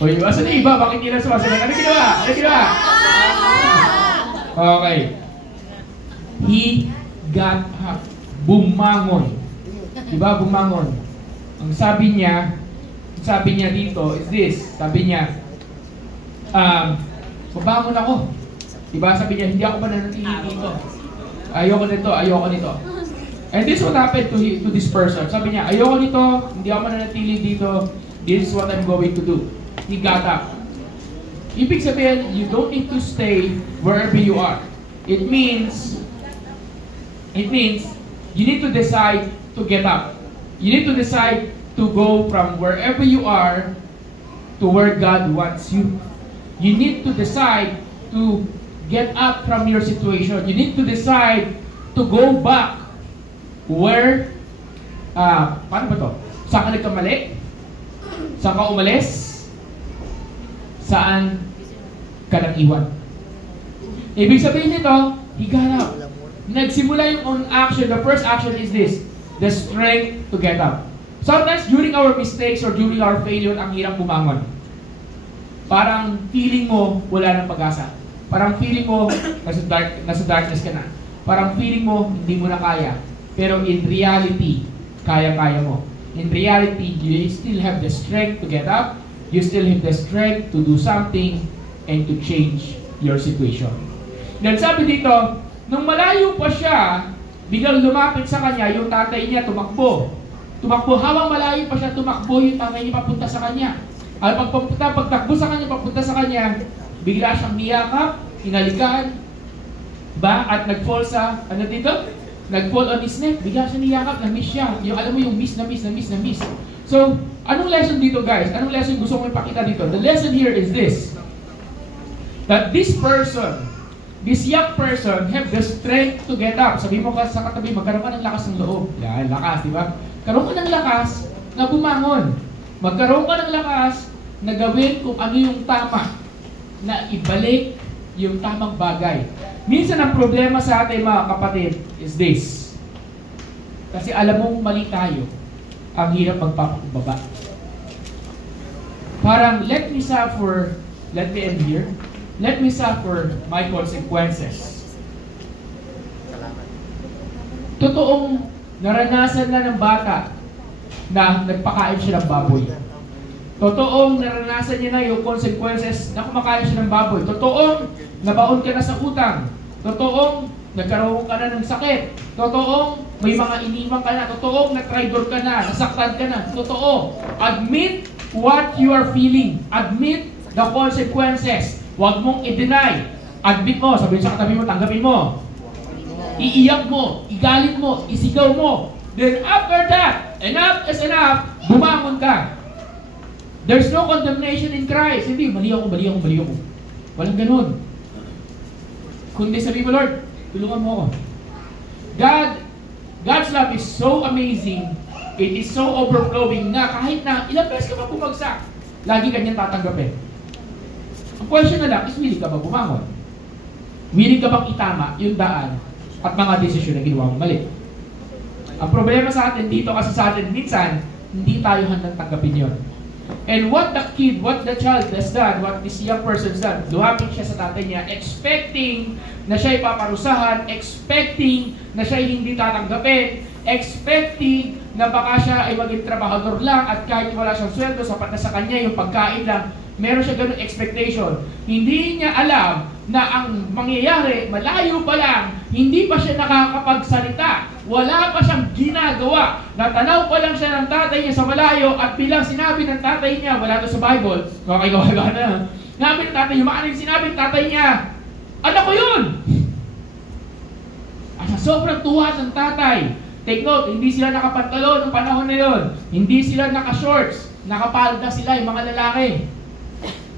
Uy, asan na iba? Bakit hindi na sumasagot? Anong ginawa? Anong ginawa? Okay. He got up. Bumangon. Diba? Bumangon. Ang sabi niya dito is this. Sabi niya, babangon ako. Diba? Sabi niya, hindi ako mananatili dito. Ayoko nito. And this is what happened to this person. Sabi niya, ayoko nito, hindi ako mananatili dito. This is what I'm going to do. He got up. Ibig sabihin, you don't need to stay wherever you are. It means you need to decide to get up. You need to decide to go from wherever you are to where God wants you. You need to decide to get up from your situation. You need to decide to go back where, paano ba to? Saan ka nagkamali? Saan ka umalis? Saan ka nang iwan? Ibig sabihin nito, he got up. Nagsimula yung action. The first action is this, the strength to get up. Sometimes during our mistakes or during our failure, ang hirap bumangon. Parang feeling mo wala nang pag-asa. Parang feeling mo nasa darkness ka na. Parang feeling mo hindi mo na kaya. Pero in reality, kaya-kaya mo. In reality, you still have the strength to get up. You still have the strength to do something and to change your situation. Then sabi dito, nung malayo pa siya, biglang lumapit sa kanya yung tatay niya, tumakbo. Habang malayo pa siya, tumakbo yung tatay niya papunta sa kanya. At pagtakbo sa kanya, papunta sa kanya, bigla siyang niyakap, hinalikan, at nag-fall sa, nag-fall on his neck, bigla siya niyakap, na-miss siya. Yung alam mo yung miss. So, anong lesson dito guys? Anong lesson gusto mo ipakita dito? The lesson here is this, that this young person have the strength to get up. Sabi mo sa katabi, magkaroon ka ng lakas ng loob. Yan, lakas, di ba? Karoon ka ng lakas na bumangon. Magkaroon ka ng lakas na gawin kung ano yung tama, na ibalik yung tamang bagay. Minsan ang problema sa atin mga kapatid is this. Kasi alam mong mali tayo, ang hirap magpapakumbaba. Parang let me end here. Let me suffer my consequences. Totoong naranasan na ng bata na nagpakain siya ng baboy. Totoong naranasan niya na yung consequences na kumakain siya ng baboy. Totoong nabaon ka na sa utang. Totoong nagkaroon ka na ng sakit. Totoong may mga iniwan ka na. Totoong na-traitor ka na. Nasaktan ka na. Totoo. Admit what you are feeling. Admit the consequences. Huwag mong i-deny. Admit mo. Sabihin sa katabi mo, tanggapin mo. Iiyak mo. Igalit mo. Isigaw mo. Then after that, enough is enough. Bumangon ka. There's no condemnation in Christ. Hindi, mali ako. Walang ganun. Kundi sabi mo, Lord, tulungan mo ako. God's love is so amazing. It is so overflowing na kahit na ilang beses ka pa bumagsak, lagi kanyang tatanggapin. Ang question na lang is, willing ka ba bumangon? Willing ka bang itama yung daan at mga desisyon na ginawa mong mali? Ang problema sa atin dito kasi sa atin, minsan, hindi tayo handang tanggapin yun. And what the child has done, what this young person has done, lumapit siya sa tatay niya, expecting na siya ipaparusahan, expecting na siya hindi tatanggapin, expecting na baka siya ay maging trabahador lang at kahit wala siyang sweldo, sapat na sa kanya yung pagkain lang, meron siya ganung expectation. Hindi niya alam na ang mangyayari, malayo pa lang, hindi pa siya nakakapagsalita. Wala pa siyang ginagawa. Natanaw pa lang siya ng tatay niya sa malayo at bilang sinabi ng tatay niya, wala to sa Bible, kakagawa na. Sinabi ng tatay niya, maaaring sinabi ng tatay niya, anak ko yun! At sa sobrang tuwa ng tatay, take note, hindi sila nakapantalo ng panahon na yun. Hindi sila nakashorts, nakapalda sila, yung mga lalaki.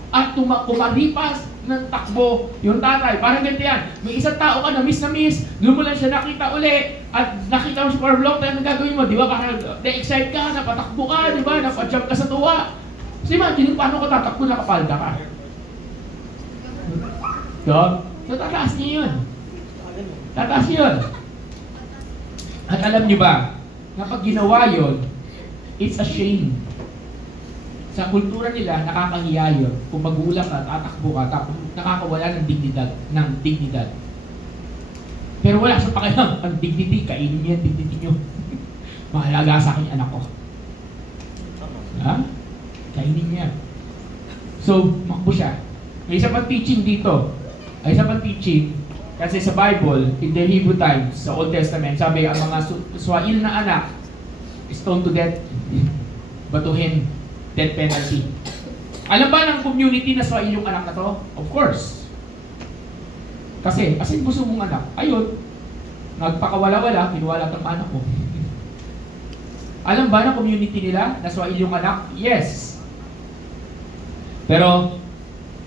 At kumaripas ng takbo yung tatay. Parang ganito yan. May isang tao ka na miss, doon mo lang siya nakita uli, at nakita mo siya for a long time, ang gagawin mo, di ba? Parang na-excite ka, napatakbo ka, di ba? Napajump ka sa tuwa. So imagine, paano ka tatakbo, nakapalda ka? So tataas niyo yun. Tataas yun. At alam niyo ba, kapag ginawa yun, it's a shame. Sa kultura nila, nakakahiya yun. Kung magulang ka, tatakbo ka, tapos nakakawala ng dignidad. Pero wala sa pakialam. Ang dignity, kainin niyo yung dignity niyo. Mahalaga sa akin yung anak ko. Ha? Kainin niya. So, makbo siya. May isa pang teaching dito. May isa pang teaching, kasi sa Bible, in the Hebrew times, sa Old Testament, sabi, ang mga Swail na anak, stoned to death, batuhin, death penalty. Alam ba ng community na Swail yung anak na to? Of course. Kasi, asin gusto mong anak, ayun, nagpakawala-wala, kinuwala ng anak ko. Alam ba ng community nila na Swail yung anak? Yes. Pero,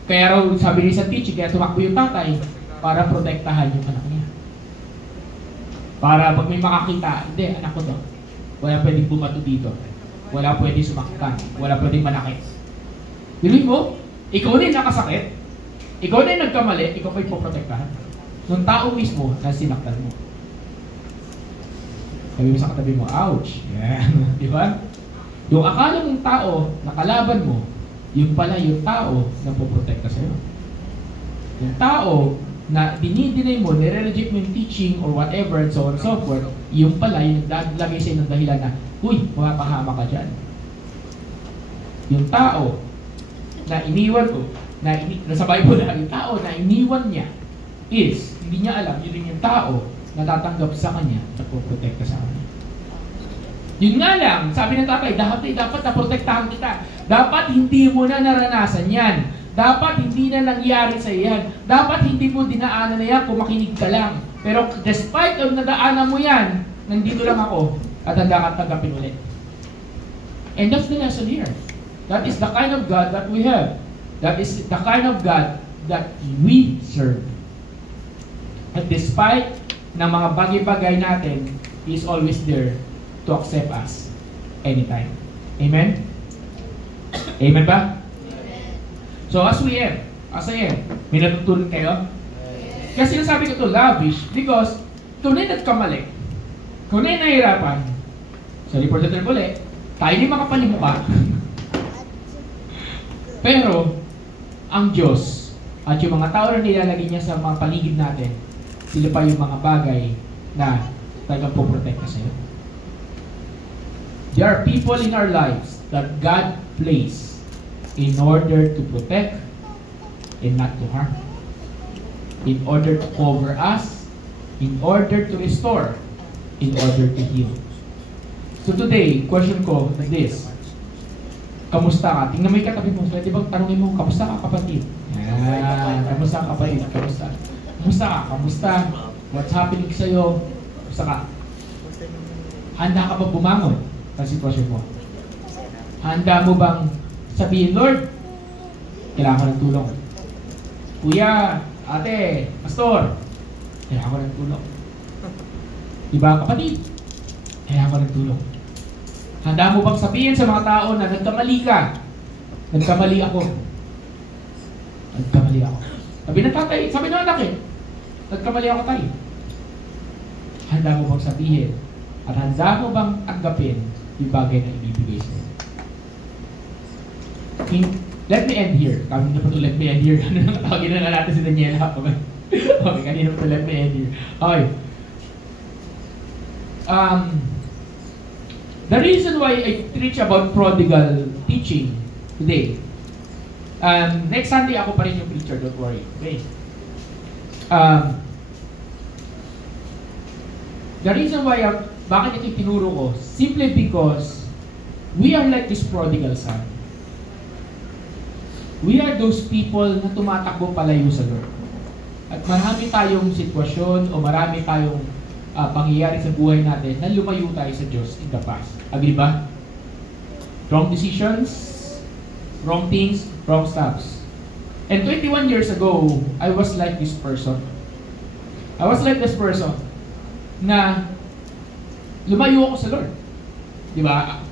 kaya raw sabi niya sa teaching, kaya tumakbo yung tatay para protektahan yung anak niya. Para pag may makakita, hindi, anak ko to. Wala pwedeng bumato dito. Wala pwedeng sumaktan. Wala pwedeng manakit. Bilhin mo, ikaw na yung nakasakit, ikaw na yung nagkamali, ikaw pa yung poprotektahan. Nung tao mismo na sinaktan mo. Sabi mo sa katabi mo, ouch! Yeah. Di ba? Yung akala mong tao na kalaban mo, yung pala yung tao na poprotekta sa'yo. Yung tao na dinidinay mo, nire-reject mo yung teaching or whatever and so on and so forth, yung pala yung naglagay sa'yo ng dahilan na, uy, mapahama ka dyan. Yung tao na iniwan ko, nasa Bible na, yung tao na iniwan niya is, hindi niya alam, yun rin yung tao na tatanggap sa kanya at poprotekta sa kanya. Yun nga lang, sabi ng tatay, dapat naprotektahan kita. Dapat hindi mo na naranasan yan. Dapat hindi na nangyari sa yan. Dapat hindi mo dinaanan na yan kung makinig ka lang. Pero despite of nadaanan mo yan, nandito lang ako at handa ka tanggapin ulit. And that's the lesson here. That is the kind of God that we have. That is the kind of God that we serve. At despite ng mga bagay-bagay natin, He is always there to accept us anytime. Amen? Amen ba? Amen. So as I am, may natutunan kayo? Kasi sinasabi ko ito, lavish, because ikaw na yung nagkamali. Ikaw na yung nahihirapan. So, report na tayo ulit, tayo na yung makapalimuka. Pero, ang Diyos at yung mga tao na nilalagay niya sa mga paligid natin, sila pa yung mga bagay na talagang poprotekta sa'yo. There are people in our lives that God placed in order to protect and not to harm. In order to cover us, in order to restore, in order to heal. So today, question ko is this. Kamusta ka? Tingnan mo yung katabi mo. Pwede bang tanongin mo, kamusta ka kapatid? Yan. Kamusta ka kapatid? Kamusta? Kamusta ka? Kamusta? What's happening sa'yo? Kamusta ka? Handa ka ba bumangon sa sitwasyon mo? Handa mo bang sabihin, Lord, kailangan ko ng tulong. Kuya, ate, pastor, kailangan ko ng tulong. Diba kapatid? Kailangan ko ng tulong. Handa mo bang sabihin sa mga tao na nagkamali ka? Nagkamali ako. Nagkamali ako. Sabi ng tatay, sabi ng anak nagkamali ako tayo. Handa mo bang sabihin? At handa mo bang tanggapin yung bagay na ibibigay sa'yo? Let me end here. Kami na po ito, let me end here. Tawagin na natin si Daniela. Okay, kanina po ito, let me end here. Okay. The reason why I preach about prodigal teaching today, next Sunday ako pa rin yung preacher, don't worry. Okay. The reason why, bakit ito tinuro ko, simply because we are like this prodigal son. We are those people na tumatakbo palayo sa Lord. At marami tayong sitwasyon o marami tayong pangyayari sa buhay natin na lumayo tayo sa Diyos in the past. Agree ba? Wrong decisions, wrong things, wrong steps. And 21 years ago, I was like this person. I was like this person na lumayo ako sa Lord. Di ba?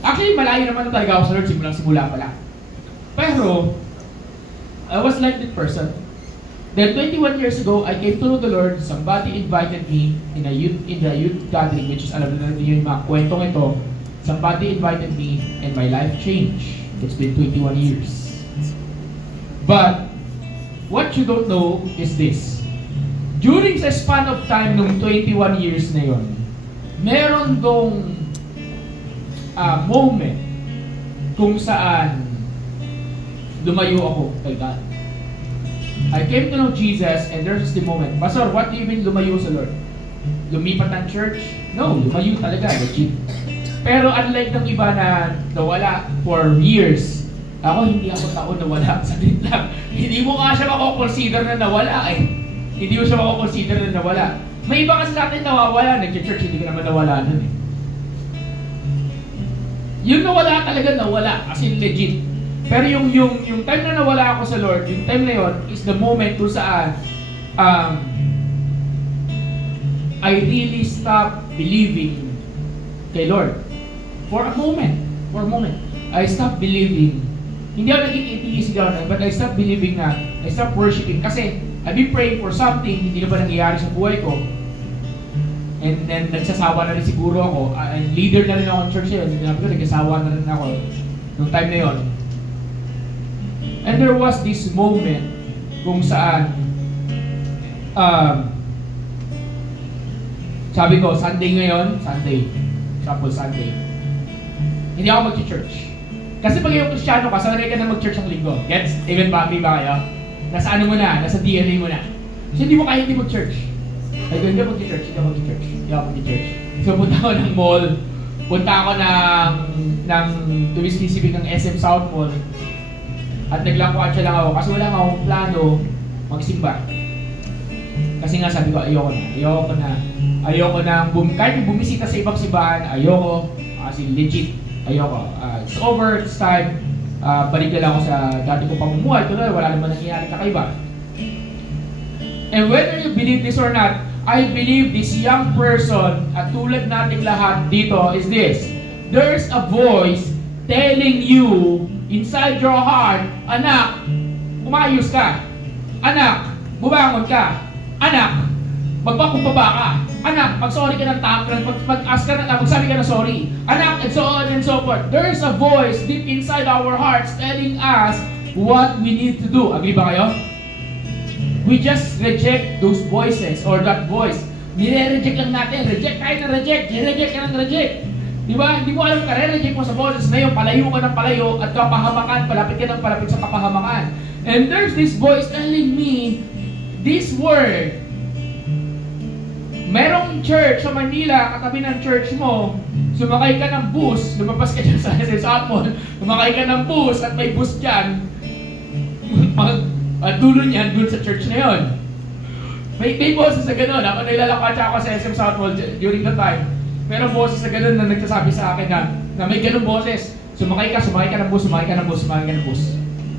Actually, malayo naman na talaga ako sa Lord simula pa lang. Pero, I was like that person. Then 21 years ago, I came to know the Lord. Somebody invited me in the youth gathering, which is, alam na natin yung mga kwentong ito. Somebody invited me and my life changed. It's been 21 years. But, what you don't know is this. During the span of time nung 21 years na yon, meron dong moment kung saan lumayo ako kay God. I came to know Jesus and there's the moment. Pastor, what do you mean lumayo sa Lord? Lumipat ng church? No, lumayo talaga, legit. Pero unlike ng iba na nawala for years, ako hindi ako taon nawala. Saglit lang. Hindi mo nga siya mako-consider na nawala eh. Hindi mo siya mako-consider na nawala. May iba kasi natin nawawala. Nag-church, hindi ka naman nawala nun eh. Yung nawala talaga nawala. As in legit. Pero yung time na nawala ako sa Lord, yung time na yon is the moment kung saan I really stopped believing kay Lord. For a moment. I stopped believing. Hindi ako naging atheist gano'n, but I stopped believing na, I stopped worshiping. Kasi, I've been praying for something, hindi na ba nangyayari sa buhay ko. And then, nagsasawa na rin siguro ako. Leader na rin ako ng church yun. Nagsasawa na rin ako nung time na yon. And there was this moment kung saan sabi ko, Sunday ngayon, example Sunday, hindi ako mag-church. Kasi pag yung Kristyano ka, sanay ka na mag-church ang linggo. Gets? Even ba kayo? Nasa ano mo na, nasa DNA mo na. So hindi mo kaya hindi mag-church. Ay, hindi ako mag-church. So punta ako ng mall, punta ako ng to be specific ng SM South Mall. At naglangkuan siya lang ako kasi wala akong plano magsimba. Kasi nga sabi ko, ayoko na kahit bumisita sa ibang simbahan, ayoko, kasi legit, ayoko. It's over, it's time, balik na lang ako sa dati ko pamumuhay, tuloy, wala naman nangyayari kakaiba. And whether you believe this or not, I believe this young person, at tulad nating lahat dito, is this. There's a voice telling you inside your heart, anak, umayos ka. Anak, bumangon ka. Anak, magpakumbaba ka. Anak, mag-sorry ka ng tangkran, magsabi ka na sorry. Anak, and so on and so forth. There's a voice deep inside our hearts telling us what we need to do. Agree ba kayo? We just reject those voices or that voice. Nire-reject lang natin. Reject tayo na reject. Nire-reject ka ng reject. Diba? Hindi mo alam ka, re-reject mo sa boses na yun, palayo ka ng palayo at kapahamakan, palapit ka ng palapit sa kapahamakan. And there's this voice telling me this word. Merong church sa Manila, katabi ng church mo, sumakay ka ng bus, lumabas ka dyan sa SM Mall, sumakay ka ng bus at may bus dyan, at dulo niyan, dun sa church na yun. May boses na gano'n. Ako nilalakad ako sa SM South Mall during the time. Pero boses na gano'n na nagsasabi sa akin na may gano'ng boses. Sumakay ka ng bus.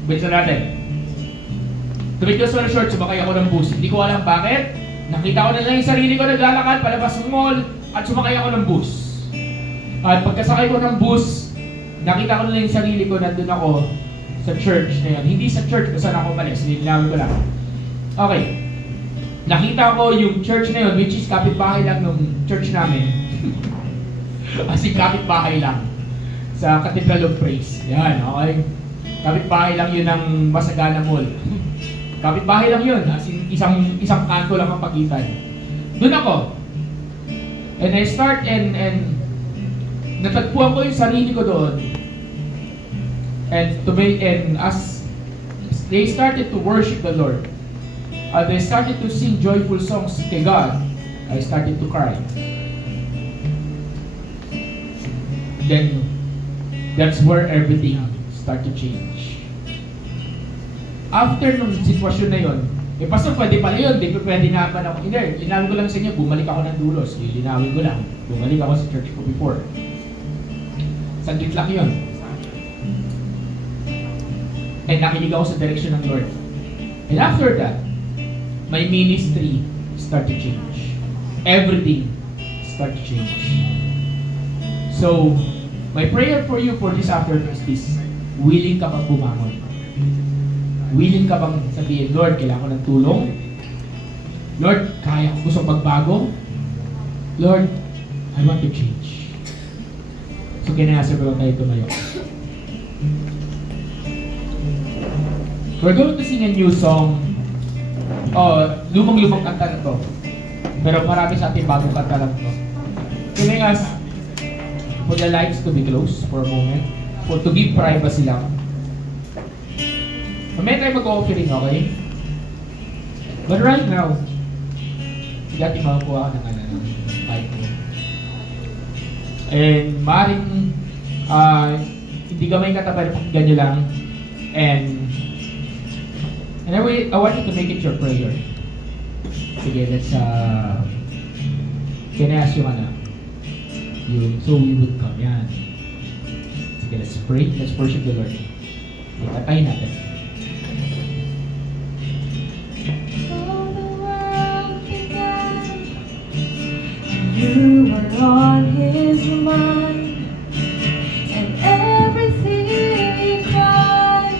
Bilisan natin. To make this one short, sumakay ako ng bus. Hindi ko alam bakit. Nakita ko na lang yung sarili ko naglalakad palabas ng mall at sumakay ako ng bus. At pagkasakay ko ng bus, nakita ko na lang yung sarili ko, nandun ako sa church na yun. Hindi sa church kung saan ako umalis. Nilinawin ko lang. Okay. Nakita ko yung church na yun, which is kapitbahay lang ng church namin. Kasi kapitbahay lang sa Cathedral of Praise. Yan, okay? Kapitbahay lang yun ng Masagana Mall. Kapitbahay lang yun. As in, isang kanto lang ang pagitan. Doon ako. And I start and natagpuan ko yung sarili ko doon. And as they started to worship the Lord, they started to sing joyful songs kay God, I started to cry. Then, that's where everything started to change. After nung sitwasyon na yon, pastor, pwede pala yun, di pwede na pa ako. Hindi, linawin ko lang sa inyo, bumalik ako ng dulos. Linawin ko lang, bumalik ako sa church ko before. Saglit lang yun. And nakinig ako sa direction ng Lord. And after that, my ministry start to change. Everything start to change. So, my prayer for you for this afternoon is this: willing ka bang bumangon? Willing ka bang sabihin, Lord, kailangan ko ng tulong? Lord, kaya ko gusto magbago? Lord, I want to change. So, kinasa ko lang tayo tumayo. We're going to sing a new song. Lumang-lumang kanta na to. Pero marami sa ating bagong kanta lang to. Can I ask for the lights to be closed for a moment? For to give privacy lang. Mamaya tayo mag-offering, okay? But right now, hindi natin makakuha ng mic mo. And maaaring hindi gamay katabi, pakinggan nyo lang. And I want you to make it your prayer. Sige, let's can I ask you so we would come. Yan. Sige, let's pray. Let's worship the Lord. Patayin natin. You were on His mind, and everything He cried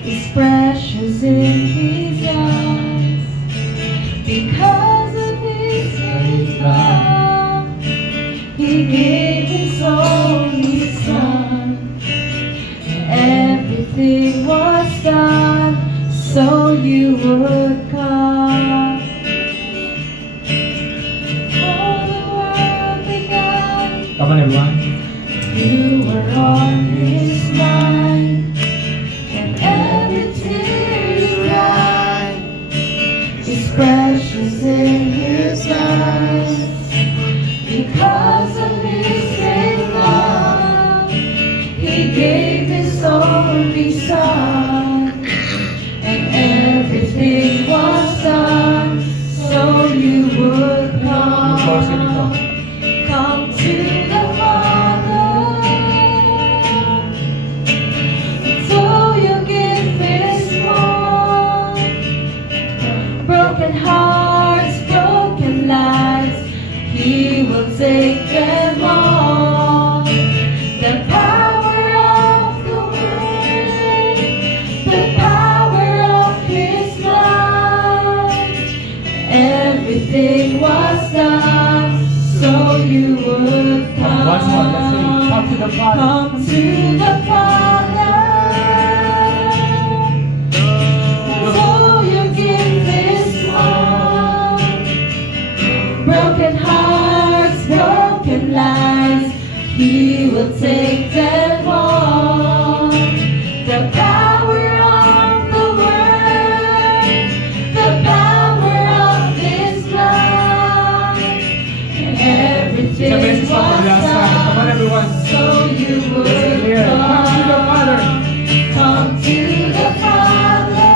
is precious in His eyes. Because of His great love, He gave His only Son, and everything was done so you would come. Come on, everyone. You were on His mind, and every tear you cried is precious in His eyes. Because of His great love, He gave His only Son, and everything was done so you would come. Come to the Father, so your gift is more. Broken hearts, broken lives, He will take them on. The power of the Word, the power of His love, everything was done so you would come. Once more, let's say, come to the Father. Come to the Father. So your gift is small. Broken hearts, broken lives, He will take them on. The power of the Word, the power of His love, everything was done, come on, everyone. so you would Come to the Father. Come to the Father.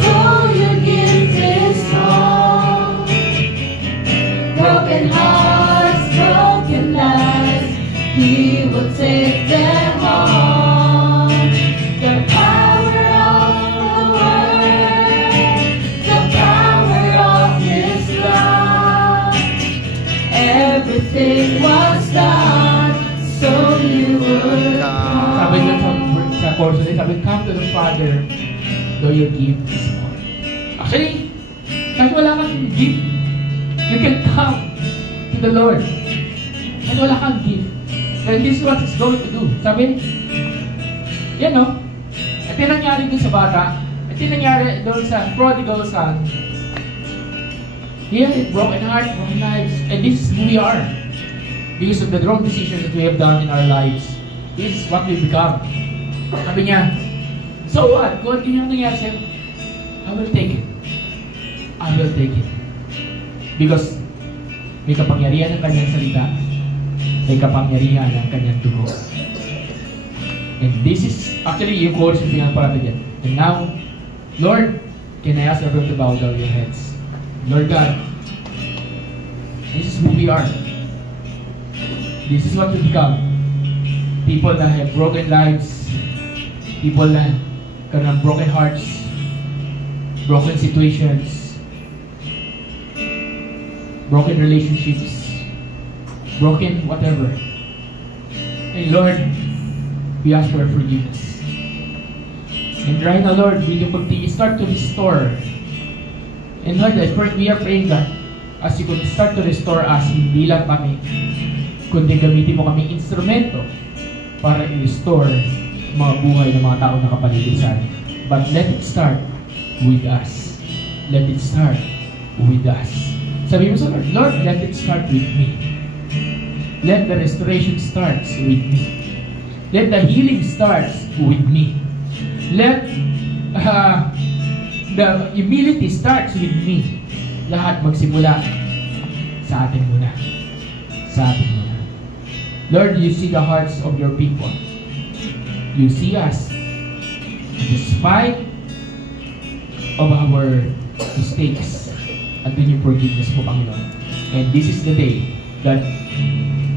So your gift is strong. Broken hearts, broken lives, He will take them on. The power of the Word, the power of His love, everything was done so you would Sabi come. doon sa course ulit, sabi, come to the Father, though your gift is small. Actually, kahit wala kang gift, you can come to the Lord. Kahit wala kang gift. And this is what He's going to do. Sabi, yan no? Ito yung nangyari doon sa bata. Ito yung nangyari doon sa prodigal son. He had broken heart, broken lives. And this is who we are. Because of the wrong decisions that we have done in our lives. This is what we become. Sabi niya, so what? Kung hindi niya nangyari sa'yo, I will take it. I will take it. Because may kapangyarihan ng kanyang salita, may kapangyarihan ng kanyang dugo. And this is, actually, yung chorus yung pinapalata dyan. And now, Lord, can I ask everyone to bow down your heads? Lord God, this is who we are. This is what we become. people na have broken lives, people na karoon ng broken hearts, broken situations, broken relationships, broken whatever. And Lord, we ask for forgiveness. And right now, Lord, will you continue start to restore. And Lord, we are praying that as you could start to restore us, hindi lang kami, kundi gamitin mo kami instrumento para i-restore mga buhay ng mga tao na kapaligid sa atin. But let it start with us. Let it start with us. Sabi mo sa Lord, Lord, let it start with me. Let the restoration starts with me. Let the healing starts with me. Let the humility starts with me. Lahat magsimula sa atin muna. Sa atin muna. Lord, you see the hearts of your people. You see us. Despite of our mistakes, andun yung forgiveness mo, Panginoon. And this is the day that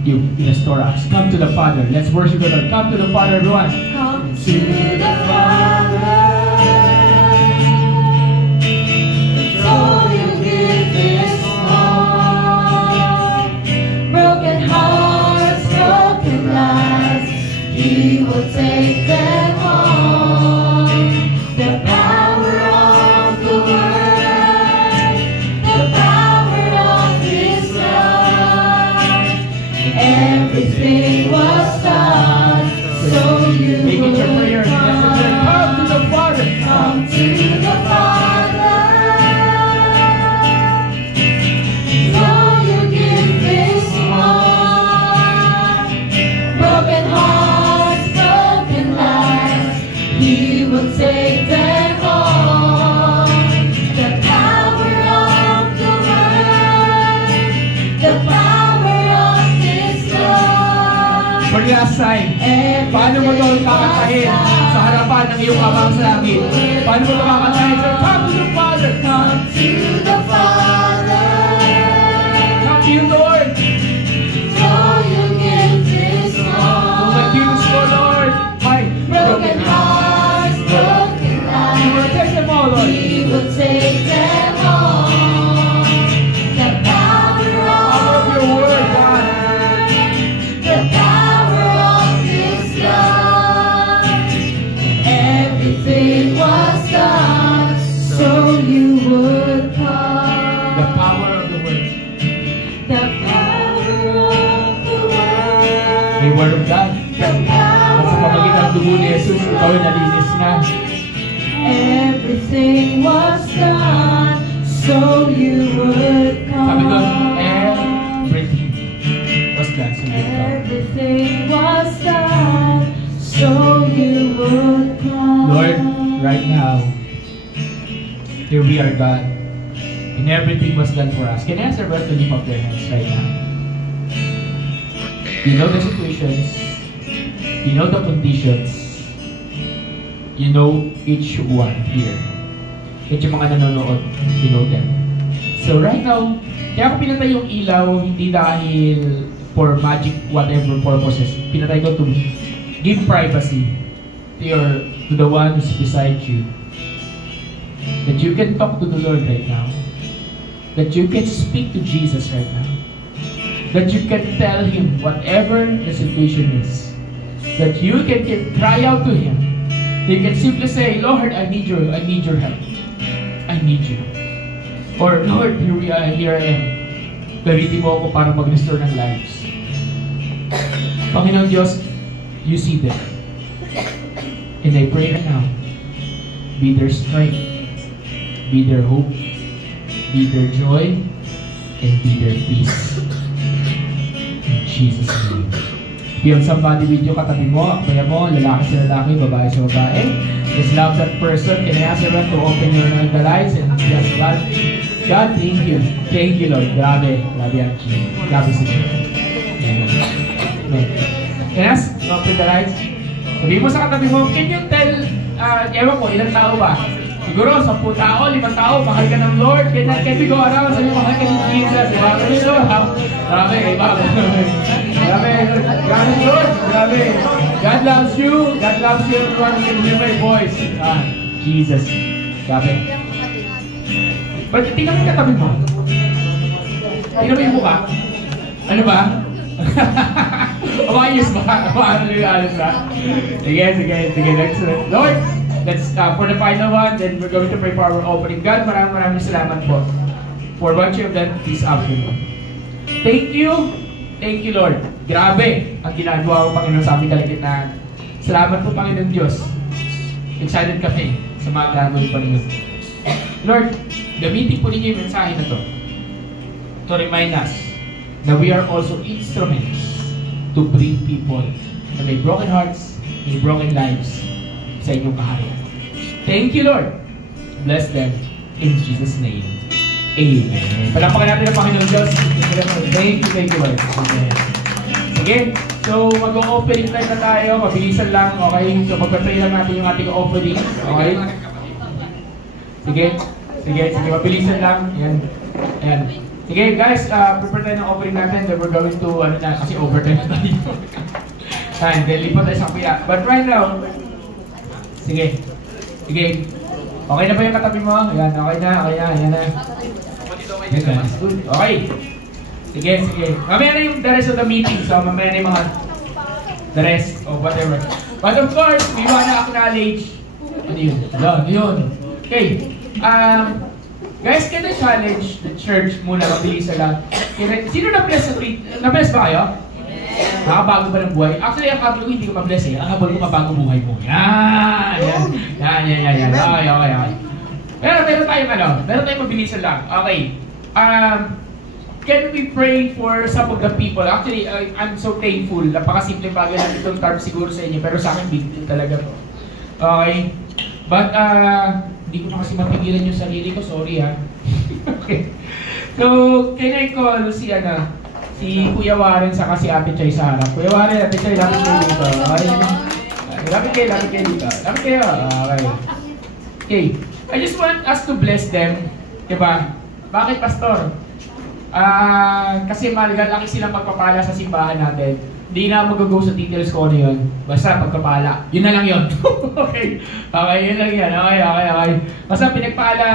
you restore us. Come to the Father. Let's worship the Lord. Come to the Father, everyone. Come to the Father. So you give His love. Broken hearts, broken lives, He will take them on. The power of the Word, the power of His love. Everything was done, so you Make it your prayer. would Come to the Father. come to the Father. So you give His love. Broken hearts, broken lives, He will take them on. The power of the Word, the power of His love. For the last time, paano mo ito kakatahin sa harapan ng iyong Amang sa langit? Paano mo ito kakatahin? So, come to the Father. Come to the Father. Come to you, Lord. So you give His love. My tears go, Lord. My Broken hearts, broken You will lives, take them all, Lord. He will take them on. The power of Your word, God. the power of His love. Everything was done, so you would come. The power of the word. The power of the Word. The word of God. The At sa pamagitan ng dugo ni Jesus, ikaw ay nalinis na. Everything was done, so you would Sabi doon, come. everything was done. So you come. Everything was done, so you would come. Lord, right now, here we are, God. And everything was done for us. Can I ask everyone to lift up their hands right now? You know the situations. You know the conditions. You know each one here. At yung mga nanonood, you know them. So right now, kaya ako pinatay yung ilaw, hindi dahil for magic whatever purposes. Pinatay ko to give privacy to the one who's beside you. That you can talk to the Lord right now. That you can speak to Jesus right now. That you can tell Him whatever the situation is. That you can cry out to Him. You can simply say, Lord, I need your help. I need you. Or, Lord, here I am. Gamitin mo ako para mag-restore ng lives. Panginoon Diyos, you see them. And I pray right now, be their strength, be their hope, be their joy, and be their peace. In Jesus' name. Feel somebody with you, katabi mo, kaya mo, lalaki sa lalaki, babae sa babae. Just love that person. Can I ask everyone to open the lights and just God, thank you. Thank you, Lord. Grabe. Grabe ang King. Grabe sa King. Amen. Can I ask, open the lights? Sabihin mo sa katabi mo, can you tell, ewan ko, ilang tao ba? Siguro, 10 tao, 5 tao, mahal ka ng Lord. Can we go around? Sabi mo, mahal ka ng Jesus. Iba ka ng Lord. Grabe, iba ka. Grabe. Grabe Lord. Grabe. God loves you. God loves you. Everyone can hear my voice. Jesus. Grabe. But tingnan mo yung katabi mo. Tingnan mo yung mukha. Ano ba? Ayos ba? Ayos ba? Sige. Lord, let's for the final one, then we're going to pray for our opening. God, maraming salamat po for what you have done this afternoon. Thank you Lord. Grabe ang ginagawa ko, Panginoon, sa aming kalagitnaan. Salamat po, Panginoon Diyos. Excited kami sa mga gagawin, Panginoon. Lord, gamitin po ninyo yung mensahe na to remind us that we are also instruments to bring people na may broken hearts, may broken lives sa inyong kaharian. Thank you, Lord. Bless them in Jesus' name. Amen. Palakpakan natin ang Panginoon Diyos. Thank you, Lord. Amen. Sige, so mag-o-offering time na tayo. Mabilisan lang, okay? So magpapray lang natin yung ating offering. Okay? Sige, mabilisan lang. Ayan. Sige guys, prepare tayo ng offering natin. Then we're going to, kasi overtime na tayo. Then lipat tayo sa kuya. But right now, sige. Okay na ba yung katabi mo? Ayan, okay na. Okay. Sige. Mamaya na yung the rest of the meeting. So mamaya na yung mga the rest of whatever. But of course, we wanna acknowledge. Ano yun? Okay. Guys, can I challenge the church muna? Mabilis lang. Sino na-bless sa tweet? Na-bless ba kayo? Nakabago ba ng buhay? Actually, ang habol ko hindi ko ma-bless eh. Ang habol ko mabago buhay mo. Yan. Okay. Pero meron tayong mabilisan lang. Okay. Can we pray for some of the people? Actually, I'm so thankful. Napakasimple bagay lang itong term siguro sa inyo. Pero sa akin, big deal talaga to. Okay. But, hindi ko na kasi mapigilan yung sarili ko. Sorry ha. Okay. So, can I call si Kuya Warren saka si Ate Chay sa harap. Kuya Warren, Ate Chay, lapit kayo dito. Lapit kayo dito. Okay. I just want us to bless them. Diba? Bakit, Pastor? Kasi malaki silang pagpapala sa simbahan natin. Hindi na mag-go sa details ko ano yun. Basta pagpapala. Yun na lang yun. Okay, yun lang yan. Okay. Basta pinagpala,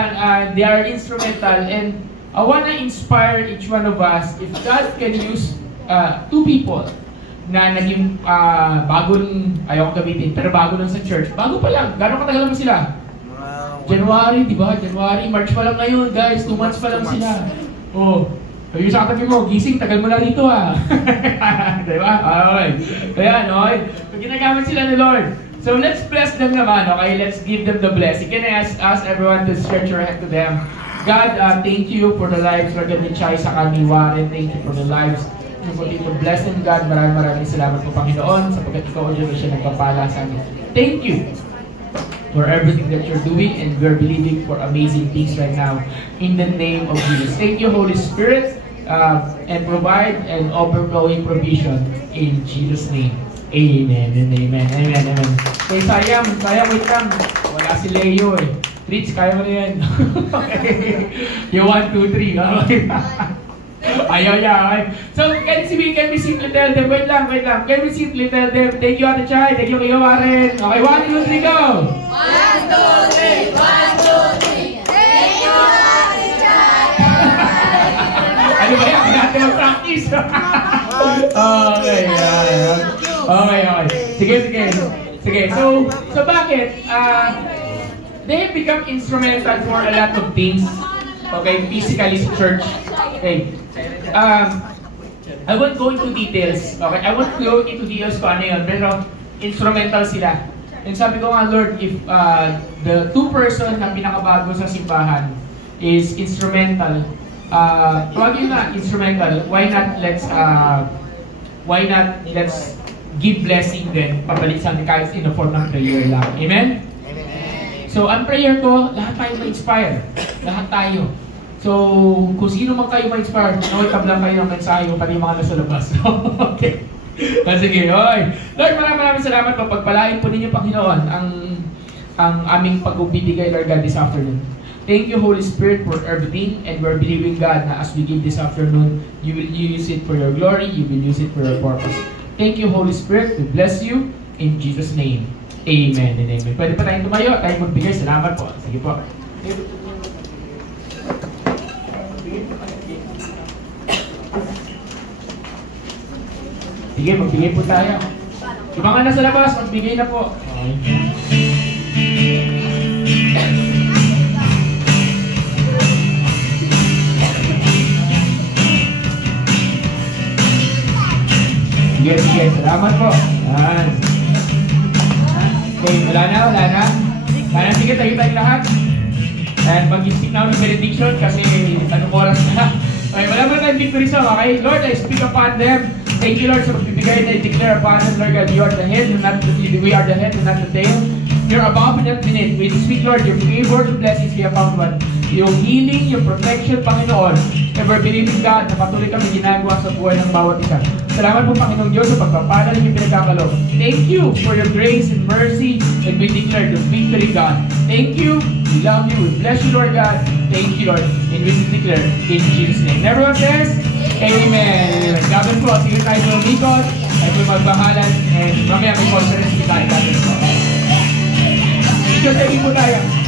they are instrumental and I wanna inspire each one of us. If God can use two people na naging bagong, ayaw kong gamitin, pero bago lang sa church. Bago pa lang. Gano'ng katagal mo sila? January, di ba? March pa lang ngayon, guys. 2 months pa lang sila. Oh. Yung sa katabi mo, gising, tagal mo na dito diba? Okay. Kaya, okay. Pag ginagamit sila ni Lord. So, let's bless them naman, okay? Let's give them the blessing. Can I ask everyone to stretch your hand to them? God, thank you for the lives of ni Chay sa ni Warren. Thank you for the lives. Continue to bless them, God. Maraming salamat po, Panginoon, sapagkat ikaw dyan siya nagpapala sa amin. Thank you for everything that you're doing, and we're believing for amazing things right now in the name of Jesus. Thank you, Holy Spirit, and provide an overflowing provision in Jesus' name. Amen and amen. Okay, sayang, wait lang. Wala si Leo eh. Rich, kaya mo na yan. You 1, 2, 3. Okay. Ayaw niya, okay. So, can we simply tell them, wait lang. Can we simply tell them, thank you, Ate Chay, thank you, Kuya Warren. Okay, 1, 2, 3, go! 1, 2, 3, 1, 2, 3. Thank you, Ate Chay. Ano ba yan? Natin mag-practice. Okay. Sige. So bakit? They have become instrumental for a lot of things. Okay, physically sa church. Okay. I won't go into details. Okay, I won't go into details kung ano yun, pero instrumental sila. And sabi ko nga, Lord, if the two person na pinakabago sa simbahan is instrumental, instrumental, why not let's give blessing then pabalik sa amin kahit in the form ng prayer lang. Amen? So, ang prayer ko, lahat tayo ma-inspire. Lahat tayo. So, kung sino man kayo ma-inspire, nakitab lang kayo ng mensahe, pati yung mga nasa labas. Okay. Sige, okay. Lord, maraming salamat po. Pagpalain po ninyo, Panginoon, ang aming pag-ubibigay, Lord God, this afternoon. Thank you, Holy Spirit, for everything, and we're believing, God, na as we give this afternoon, you will use it for your glory, you will use it for your purpose. Thank you, Holy Spirit. We bless you in Jesus' name. Amen and amen. Pwede pa tayong tumayo, tayong magbigay. Salamat po. Sige po. Sige, magbigay po tayo. Yung mga nasa labas, magbigay na po. Okay. Sige, salamat po. Yan. Okay, wala na. Sige, tayo lahat. And mag-isip na ako ng benediction kasi anong oras na. Okay, wala mo na tayong victory song, okay? Lord, I speak upon them. Thank you, Lord, sa magbibigay na i-declare upon them, Lord God, you are the head, and not we are the head and not the tail. You're above and not beneath. We speak, Lord, your favor and blessings be upon one. Yung healing, yung protection, Panginoon. And we're believing, God, na patuloy kami ginagawa sa buhay ng bawat isa. Salamat po, Panginoong Diyos, sa pagpapala ng pinagkakalob. Thank you for your grace and mercy, and we declare the victory, God. Thank you. We love you. We bless you, Lord God. Thank you, Lord. And we declare in Jesus' name. And everyone says, Amen. God bless po. Sige tayo sa umikot. Tayo po magbahalan. And mamaya may conference tayo. God bless po. Ikaw, tayo po tayo.